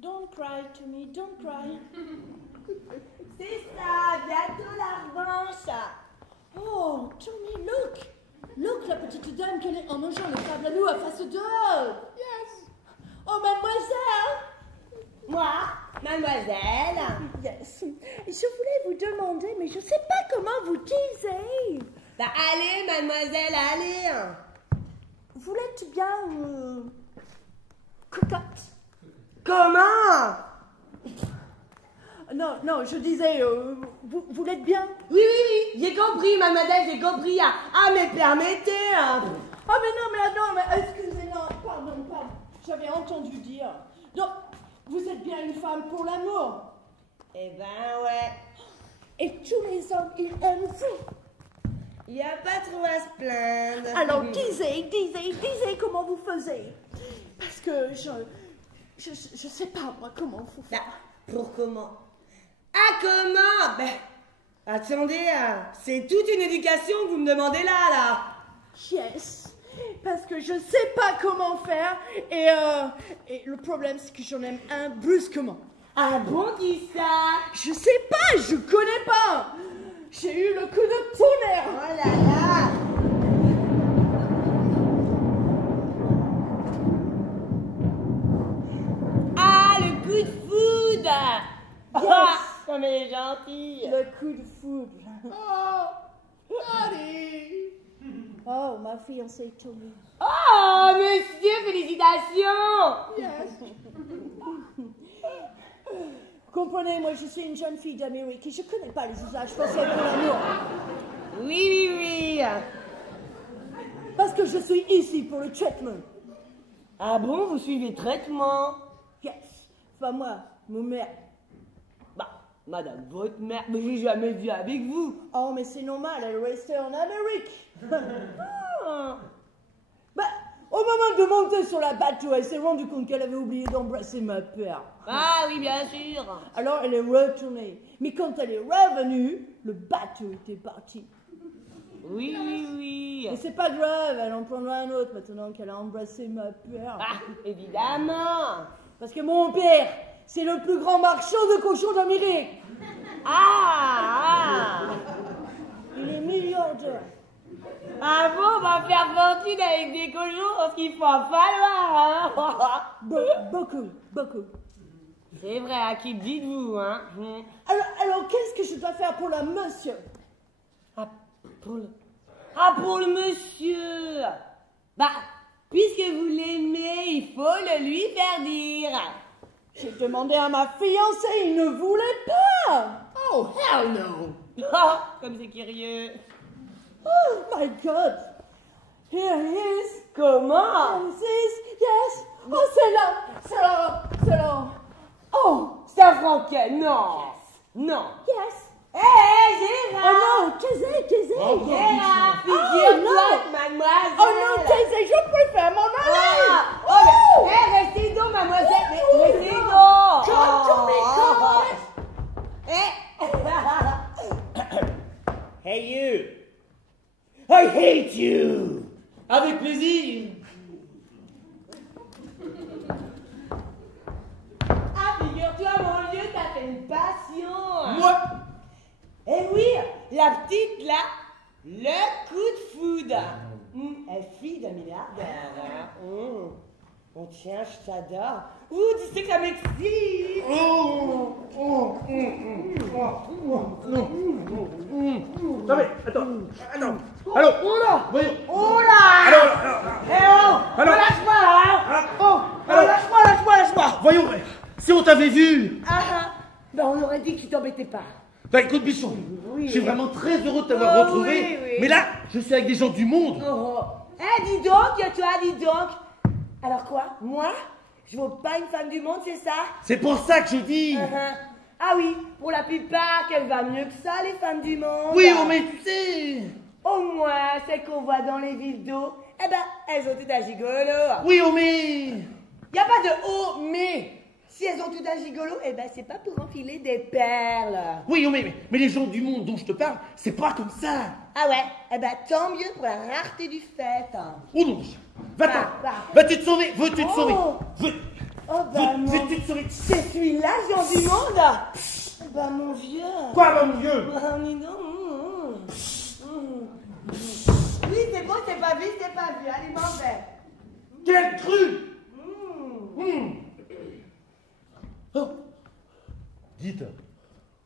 Don't cry, Tommy, don't cry. C'est ça, bientôt la revanche. Oh, Tommy, look. Look, la petite dame qu'elle est en mangeant le table à nous à face dehors. Yes! Oh, mademoiselle. Moi, mademoiselle. Yes. Je voulais vous demander, mais je sais pas comment vous disiez. Bah allez, mademoiselle, allez. Vous êtes bien cocotte. Comment? Non, je disais, vous l'êtes bien? Oui, j'ai compris, mademoiselle, j'ai compris. Ah, mais permettez. Ah, mais non, excusez-moi, pardon. J'avais entendu dire. Donc, vous êtes bien une femme pour l'amour. Eh ben, ouais. Et tous les hommes, ils aiment vous. Il n'y a pas trop à se plaindre. Alors, disez comment vous faisiez. Parce que je sais pas, moi, comment vous faites. Pour comment? Ah, comment? Ben, attendez, c'est toute une éducation que vous me demandez là. Yes, parce que je sais pas comment faire et le problème c'est que j'en aime un brusquement. Ah bon, qui ça? Je sais pas, je connais pas. J'ai eu le coup de tonnerre. Oh là là. Ah, le coup de foudre. Yes. Comme elle est gentille. Le coup de foudre. Oh, Daddy! Oh, ma fiancée Tommy. Oh, monsieur, félicitations. Yes! Comprenez, moi je suis une jeune fille d'Amérique et je connais pas les usages faciaux pour l'amour. Oui. Parce que je suis ici pour le traitement. Ah bon, vous suivez traitement? Yes. Enfin, moi, mon mère. Bah, madame, votre mère, mais j'ai jamais vu avec vous. Oh, mais c'est normal, elle restait en Amérique. Ah. Bah, au moment de monter sur la bateau, elle s'est rendue compte qu'elle avait oublié d'embrasser ma père. Ah oui, bien sûr. Alors, elle est retournée. Mais quand elle est revenue, le bateau était parti. Oui, oui, oui. Et c'est pas grave, elle en prendra un autre maintenant qu'elle a embrassé ma père. Ah, évidemment. Parce que mon père, c'est le plus grand marchand de cochons d'Amérique. Ah. Il est milliardaire. Ah bon, on va faire fortune avec des cochons parce qu'il faut en falloir, hein. Beaucoup, beaucoup. C'est vrai, à qui dites-vous, hein. Alors qu'est-ce que je dois faire pour la monsieur? Pour le monsieur. Bah, puisque vous l'aimez, il faut le lui faire dire. J'ai demandé à ma fiancée, il ne voulait pas. Oh, hell no! Oh, comme c'est curieux. Oh my God. Here he is. Comment? This is, yes. Oh, c'est là. Oh. C'est un Franquet, non. Non. Yes. Hé, Gérard. Oh non, Taisé. Gérard, figure-toi, mademoiselle. Oh non, Taisé, je préfère m'en aller. Restez donc, mademoiselle. Restez donc. Hey you! I hate you! Avec plaisir. Ah, figure-toi, mon vieux, t'as fait une passion. Moi? Eh oui, la petite là, le coup de foudre. Elle fille d'un milliardaire. Oh tiens, je t'adore. Ouh, tu sais que ça m'excite. Non mais, attends. Allô? Oula. Voyons. Oula. Eh oh. Alors. Lâche-moi là. Alors. Lâche-moi. Voyons, si on t'avait vu. Ben on aurait dit que tu t'embêtais pas. Bah écoute, Bichon, Oui. je suis vraiment très heureux de t'avoir retrouvé. oui. Mais là, je suis avec des gens du monde. Eh, dis donc, dis donc. Alors quoi? Moi? Je vaux pas une femme du monde, c'est ça? C'est pour ça que je dis. Ah oui, pour la plupart, qu'elle va mieux que ça, les femmes du monde. Oui, mais tu sais. Au moins, celles qu'on voit dans les villes d'eau, eh ben, elles ont tout un gigolo. Oui, mais. Y a pas de oh, mais. Si elles ont tout un gigolo, eh ben, c'est pas pour enfiler des perles. Oui, mais les gens du monde dont je te parle, c'est pas comme ça. Ah ouais? Eh ben, tant mieux pour la rareté du fait. Oh non. Va-t'en. Va. Vas-tu te sauver? Veux-tu te sauver? Veux-tu te sauver? C'est celui-là, gens du monde? Bah, mon vieux. Quoi, mon vieux? Dis donc. Oui, c'est beau, c'est pas vu. Allez, m'en vais. Quel cru! Oh. Dites,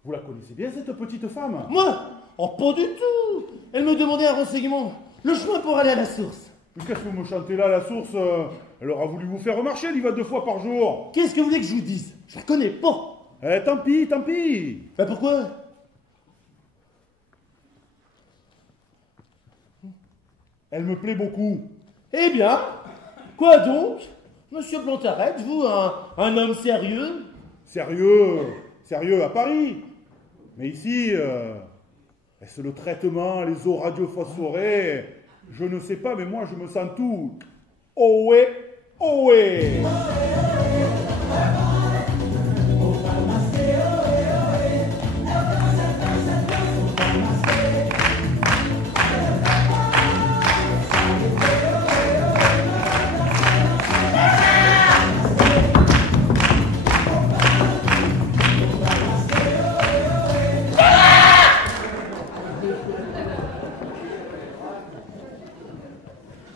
vous la connaissez bien cette petite femme? Moi? Oh, pas du tout! Elle me demandait un renseignement. Le chemin pour aller à la source. Mais qu'est-ce que vous me chantez là, la source? Elle aura voulu vous faire remarcher, elle y va 2 fois par jour. Qu'est-ce que vous voulez que je vous dise? Je la connais pas. Tant pis. Bah pourquoi? Elle me plaît beaucoup. Eh bien, quoi donc? Monsieur Plantaret, vous, un homme sérieux? Sérieux à Paris. Mais ici, est-ce le traitement, les eaux radiophosphorées? Je ne sais pas, mais moi je me sens tout. Ohé.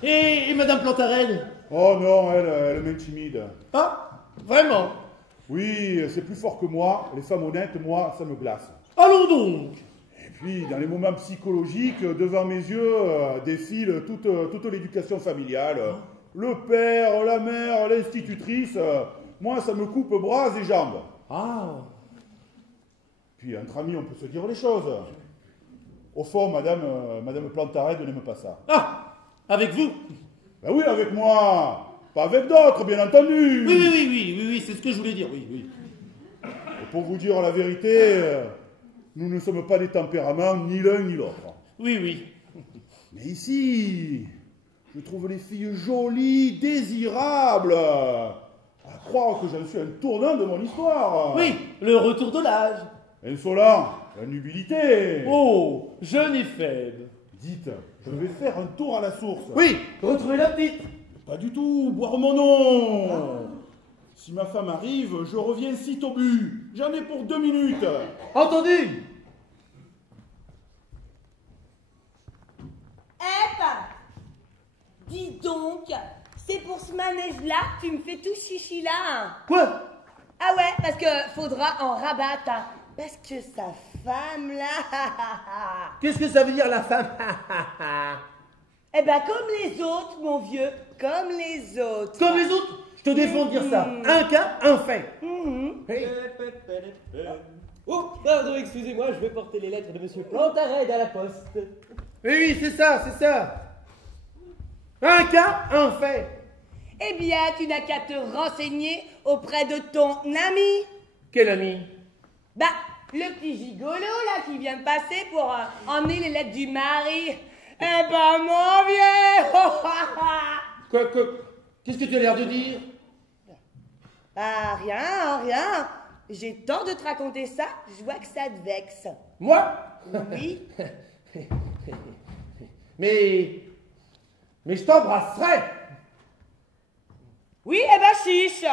Et Madame Plantaret? Oh non, elle m'intimide. Ah, vraiment? Oui, c'est plus fort que moi. Les femmes honnêtes, moi, ça me glace. Allons donc. Et puis, dans les moments psychologiques, devant mes yeux, défile toute l'éducation familiale. Le père, la mère, l'institutrice. Moi, ça me coupe bras et jambes. Ah. Puis, entre amis, on peut se dire les choses. Au fond, Madame Plantaret n'aime pas ça. Ah, avec vous? Ben oui, avec moi. Pas avec d'autres, bien entendu. Oui, c'est ce que je voulais dire, oui, oui. Et pour vous dire la vérité, nous ne sommes pas des tempéraments, ni l'un ni l'autre. Oui, oui. Mais ici, je trouve les filles jolies, désirables. À croire que j'en suis un tournant de mon histoire. Oui, le retour de l'âge. Insolent, la nubilité. Oh, jeune et faible. Dites, je vais faire un tour à la source. Oui, retrouver la petite. Pas du tout, boire mon nom. Si ma femme arrive, je reviens sitôt bu. J'en ai pour 2 minutes. Entendu. Dis donc, c'est pour ce manège-là que tu me fais tout chichi là. Quoi? Ah ouais, parce que faudra en rabattre. Parce que sa femme là. Qu'est-ce que ça veut dire la femme? Eh ben comme les autres, mon vieux, comme les autres. Comme les autres? Je te défends de dire ça. Un cas, un fait. Hey. Oh, pardon, excusez-moi, je vais porter les lettres de Monsieur Plantared à la poste. Oui, c'est ça, c'est ça. Un cas, un fait. Eh bien, tu n'as qu'à te renseigner auprès de ton ami. Quel ami? Bah, le petit gigolo là qui vient de passer pour emmener les lettres du mari. Eh ben, mon vieux. Quoi, qu'est-ce que tu as l'air de dire? Ah, rien. J'ai tort de te raconter ça, je vois que ça te vexe. Moi? Oui. Mais je t'embrasserai. Oui, eh ben, chiche.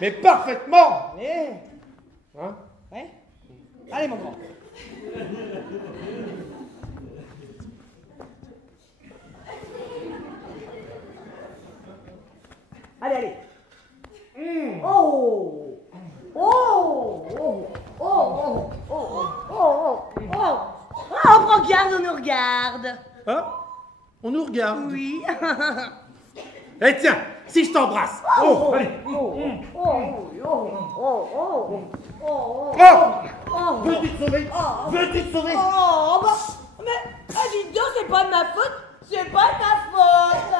Mais parfaitement. Hein? Ouais. Allez, mon grand. Allez. Oh! Oh, prends garde, on nous regarde. Hein? On nous regarde. Oui. Eh tiens, si je t'embrasse. Oh, allez. Veux-tu te sauver? Veux-tu te sauver? Oh, bah, mais, dis donc, c'est pas de ma faute. C'est pas de ma faute.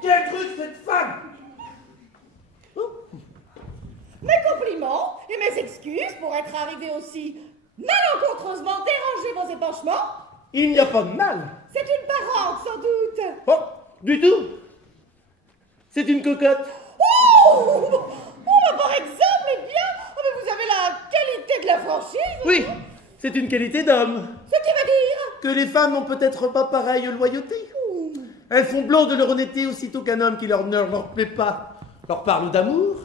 Quel truc cette femme? Mes compliments et mes excuses pour être arrivé aussi malencontreusement déranger vos épanchements. Il n'y a pas de mal. C'est une parente, sans doute. Oh, du tout. C'est une cocotte. Oh, bah, par exemple, eh bien, mais vous avez la qualité de la franchise. Oui, c'est une qualité d'homme. Ce qui veut dire Que les femmes n'ont peut-être pas pareille loyauté. Elles font blanc de leur honnêteté aussitôt qu'un homme qui ne leur plaît pas leur parle d'amour,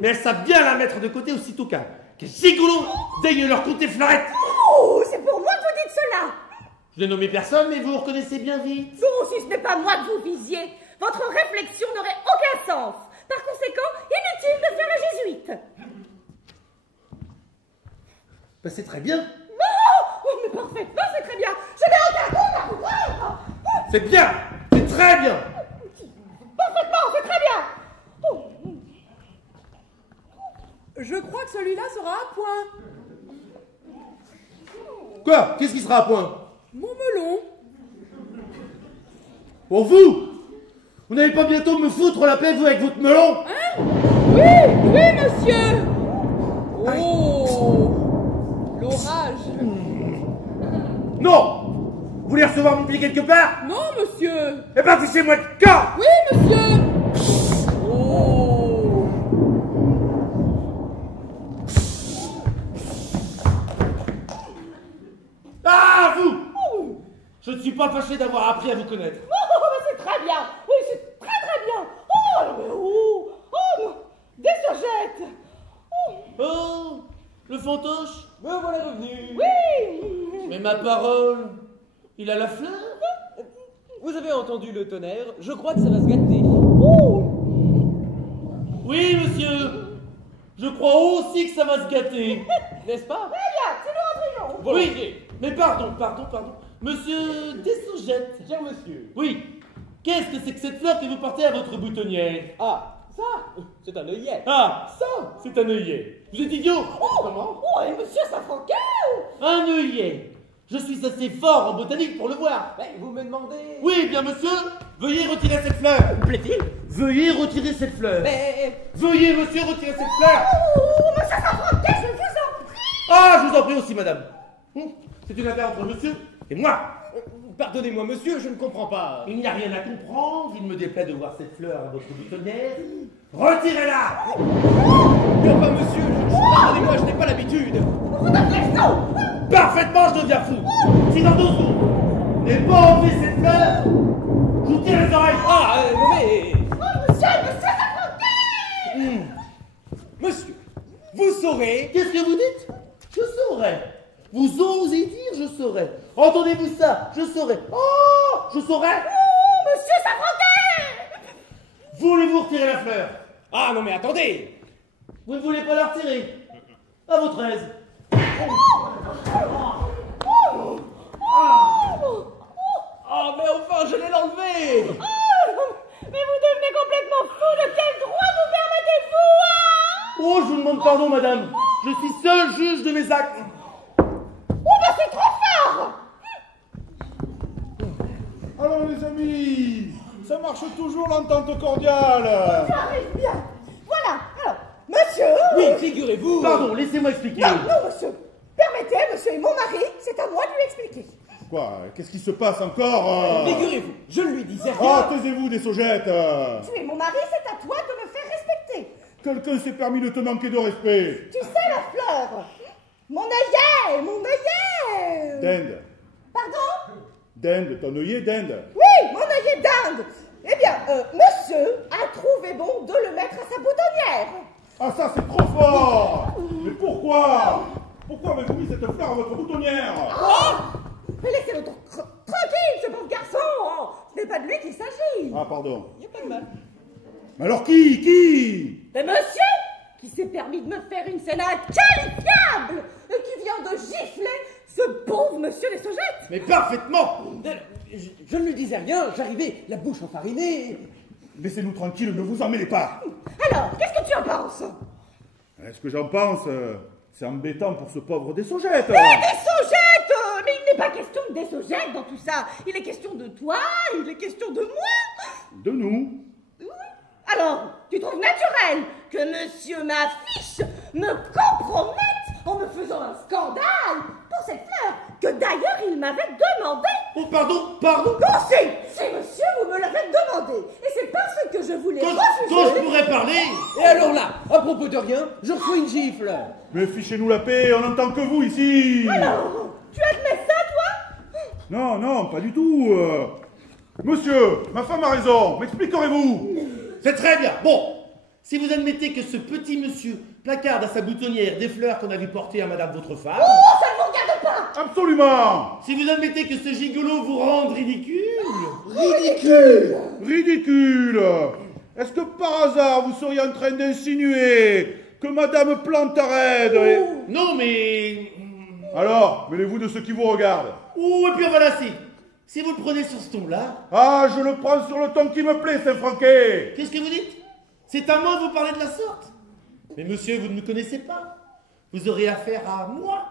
mais elles savent bien la mettre de côté aussitôt qu'un gigolo daigne leur compter fleurette. Oh, c'est pour moi que vous dites cela. Je n'ai nommé personne, mais vous reconnaissez bien vite. Bon, si ce n'est pas moi que vous visiez, votre réflexion n'aurait aucun sens. Par conséquent, inutile de faire la jésuite. Ben, c'est très bien. Oh, mais parfaitement, c'est très bien. Je n'ai aucun compte à vous prendre. C'est bien. C'est très bien. Parfaitement, c'est très bien. Oh. Je crois que celui-là sera à point. Quoi? Qu'est-ce qui sera à point? Mon melon. Pour vous? Vous n'allez pas bientôt me foutre la paix, vous, avec votre melon? Hein? Oui, monsieur. Oh, l'orage. Non! Vous voulez recevoir mon pied quelque part? Non, monsieur. Eh ben, fichez-moi de camp! Oui, monsieur. Oh. Ah, vous! Je ne suis pas fâché d'avoir appris à vous connaître. Oh, mais c'est très bien. Oui, c'est très très bien. Oh, mais non. Des surjettes. Oh, le fantoche? Me voilà revenu. Oui. Mais ma parole, il a la fleur? Vous avez entendu le tonnerre, je crois que ça va se gâter. Oui, monsieur. Je crois aussi que ça va se gâter. N'est-ce pas? Très bien, c'est nous rentrons. Volontiers. Oui, mais pardon. Monsieur Dessojette. Cher monsieur. Oui. Qu'est-ce que c'est que cette fleur que vous portez à votre boutonnière? Ah, ça, c'est un œillet. Ah, ça, c'est un œillet. Vous êtes idiot? Comment? Oh, et monsieur Safranquin. Un œillet. Je suis assez fort en botanique pour le voir. Ben, vous me demandez... Oui, bien monsieur, veuillez retirer cette fleur. Vous plaît-il? Veuillez retirer cette fleur. Mais... Veuillez, monsieur, retirer cette fleur. Oh, monsieur Safranquet, je vous en prie! Ah, je vous en prie aussi, madame. C'est une affaire entre monsieur et moi. Pardonnez-moi, monsieur, je ne comprends pas. Il n'y a rien à comprendre. Il me déplaît de voir cette fleur à votre boutonnière. Retirez-la. Non, pas monsieur, pardonnez-moi, je n'ai pas l'habitude. Vous devenez fou! Parfaitement, je deviens fou. Si dans 12 secondes, vous n'avez pas enlevé cette fleur, je vous tire les oreilles. Ah, non mais... Oh, monsieur Safranquet! Monsieur, vous saurez... Qu'est-ce que vous dites? Je saurais. Vous osez dire je saurais. Entendez-vous ça? Je saurais. Oh, je saurais. Oh, monsieur Safranquet! Voulez-vous retirer la fleur? Ah, non mais attendez. Vous ne voulez pas la retirer? À votre aise. Ah, mais enfin, je l'ai l'enlevé. Mais vous devenez complètement fou! De quel droit vous permettez-vous? Oh, je vous demande pardon, madame. Je suis seul juge de mes actes. Oh, bah c'est trop fort! Alors les amis, ça marche toujours l'entente cordiale. J'arrive bien! Voilà, alors, monsieur! Oui, figurez-vous... Pardon, laissez-moi expliquer. Non, non, monsieur! Permettez, monsieur est mon mari, c'est à moi de lui expliquer. Quoi? Qu'est-ce qui se passe encore Figurez-vous, je ne lui disais Oh, rien. taisez-vous des saugettes. Tu es mon mari, c'est à toi de me faire respecter. Quelqu'un s'est permis de te manquer de respect. Tu sais la fleur? Mon œillet! Mon œillet! Dinde. Pardon? Dinde, ton œillet dinde. Oui, mon œillet d'Inde! Eh bien, monsieur a trouvé bon de le mettre à sa boutonnière. Ah ça c'est trop fort. Mais pourquoi? Pourquoi avez-vous mis cette fleur à votre boutonnière? Oh! Mais laissez-le tranquille, ce pauvre garçon! Oh, ce n'est pas de lui qu'il s'agit. Ah pardon. Il n'y a pas de mal. Mais alors qui? Mais monsieur, qui s'est permis de me faire une scène inqualifiable et qui vient de gifler ce pauvre monsieur des Saugettes. Mais parfaitement. Je ne lui disais rien, j'arrivais, la bouche enfarinée. Laissez-nous tranquilles, ne vous en mêlez pas. Alors, qu'est-ce que tu en penses? Ce que j'en pense, c'est embêtant pour ce pauvre des Saugettes. Des Saugettes! Mais il n'est pas question de des Saugettes dans tout ça. Il est question de toi, il est question de moi. De nous. Alors, tu trouves naturel que monsieur m'affiche, me compromette en me faisant un scandale pour cette fleur que d'ailleurs il m'avait demandé. Oh, pardon. Non, si monsieur, vous me l'avez demandé. Et c'est parce que je voulais Quand je refuser. pourrais parler. Et alors là, à propos de rien, je reçois une gifle. Mais fichez-nous la paix, on n'entend que vous ici. Alors, tu admets ça, toi? Non, non, pas du tout. Monsieur, ma femme a raison, m'expliquerez-vous? C'est très bien. Bon, si vous admettez que ce petit monsieur placarde à sa boutonnière des fleurs qu'on a vu porter à madame votre femme. Oh, ça ne vous regarde pas. Absolument. Si vous admettez que ce gigolo vous rende ridicule. Ridicule. Est-ce que par hasard vous seriez en train d'insinuer que madame Plantarède est... Non, mais. Alors, mêlez-vous de ce qui vous regarde. Oh, et puis voilà, si vous le prenez sur ce ton-là. Ah, je le prends sur le ton qui me plaît, Saint-Franquet. Qu'est-ce que vous dites? C'est à moi de vous parler de la sorte. Mais monsieur, vous ne me connaissez pas. Vous aurez affaire à moi.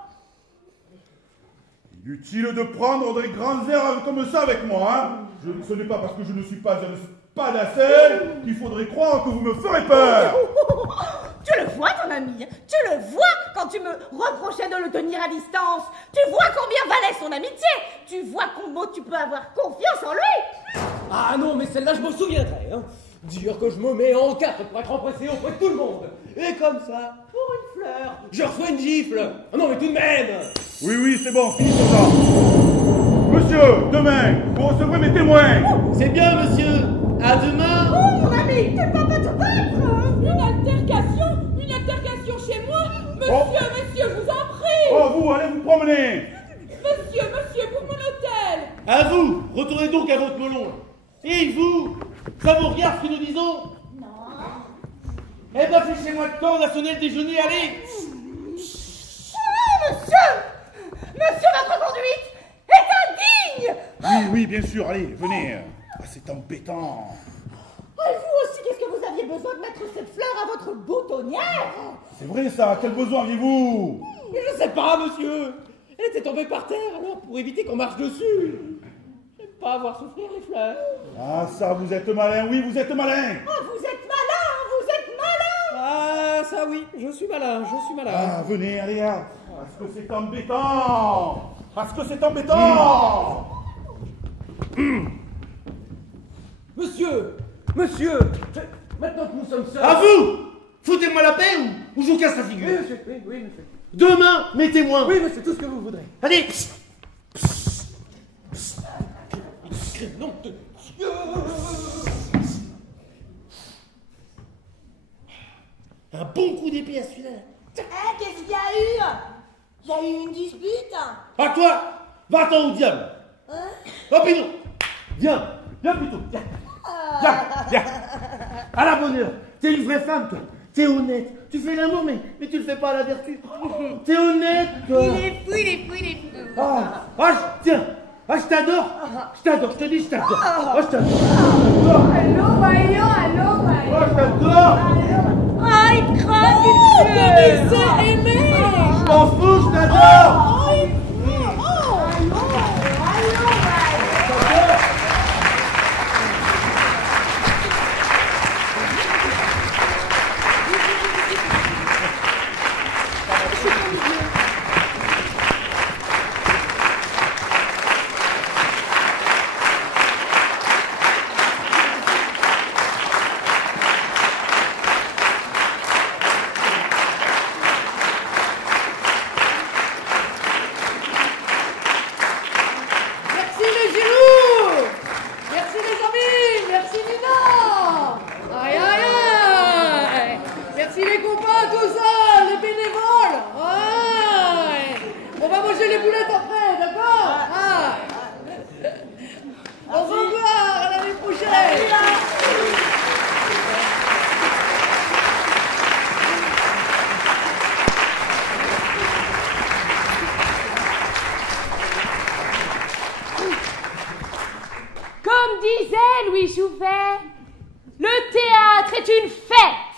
Inutile de prendre des grands airs comme ça avec moi, hein. Ce n'est pas parce que je ne suis pas un spadassin qu'il faudrait croire que vous me ferez peur. Tu le vois, ton ami, tu le vois quand tu me reprochais de le tenir à distance. Tu vois combien valait son amitié. Tu vois combien tu peux avoir confiance en lui. Ah non, mais celle-là, je m'en souviendrai. Hein. Dire que je me mets en quatre pour être empressé auprès de tout le monde. Et comme ça, pour une fleur, je reçois une gifle. Ah non, mais tout de même. Oui, c'est bon, finissons ça. Monsieur, demain, vous recevrez mes témoins. C'est bien, monsieur. À demain. Oh, mon ami, tu peux pas te battre. Une altercation chez moi? Monsieur, je vous en prie. Oh, vous, allez vous promener. Monsieur, pour mon hôtel. À vous. Retournez donc à votre melon. Et vous, ça vous regarde ce que nous disons? Non. Eh ben, fichez-moi le camp, on a sonné le déjeuner, allez. Oh, monsieur, votre conduite est indigne. Oui, bien sûr, allez, venez. Ah, c'est embêtant. Et vous aussi, qu'est-ce que vous aviez besoin de mettre cette fleur à votre boutonnière? C'est vrai ça, quel besoin aviez-vous? Je sais pas, monsieur. Elle était tombée par terre, alors, pour éviter qu'on marche dessus. J'aime pas voir souffrir les fleurs. Ah, ça, vous êtes malin, oui, vous êtes malin. Oh, vous êtes malin, vous êtes malin. Ah, ça oui, je suis malin, je suis malin. Ah, venez, allez, là. Parce que c'est embêtant. Parce que c'est embêtant. Monsieur, maintenant que nous sommes seuls... À vous! Foutez-moi la paix ou je vous casse la Oui, figure. monsieur, oui, monsieur. Demain, mettez-moi. Oui, monsieur, tout ce que vous voudrez. Allez. Nom de Dieu! Un bon coup d'épée à celui-là. Qu'est-ce qu'il y a eu? Il y a eu une dispute? À toi, va-t'en au diable. Oh, Pinot, viens plutôt, viens. Viens. À la bonne heure, t'es une vraie femme, toi. T'es honnête, tu fais l'amour, mais tu le fais pas à la vertu. T'es honnête, toi. Il est fou. Tiens, je t'adore, je te dis, je t'adore. Oh, je t'adore. Allô, voyons. Oh, je t'adore. Oh, il craque, il C'est aimé. Je m'en fous, je t'adore. Comme disait Louis Jouvet, le théâtre est une fête.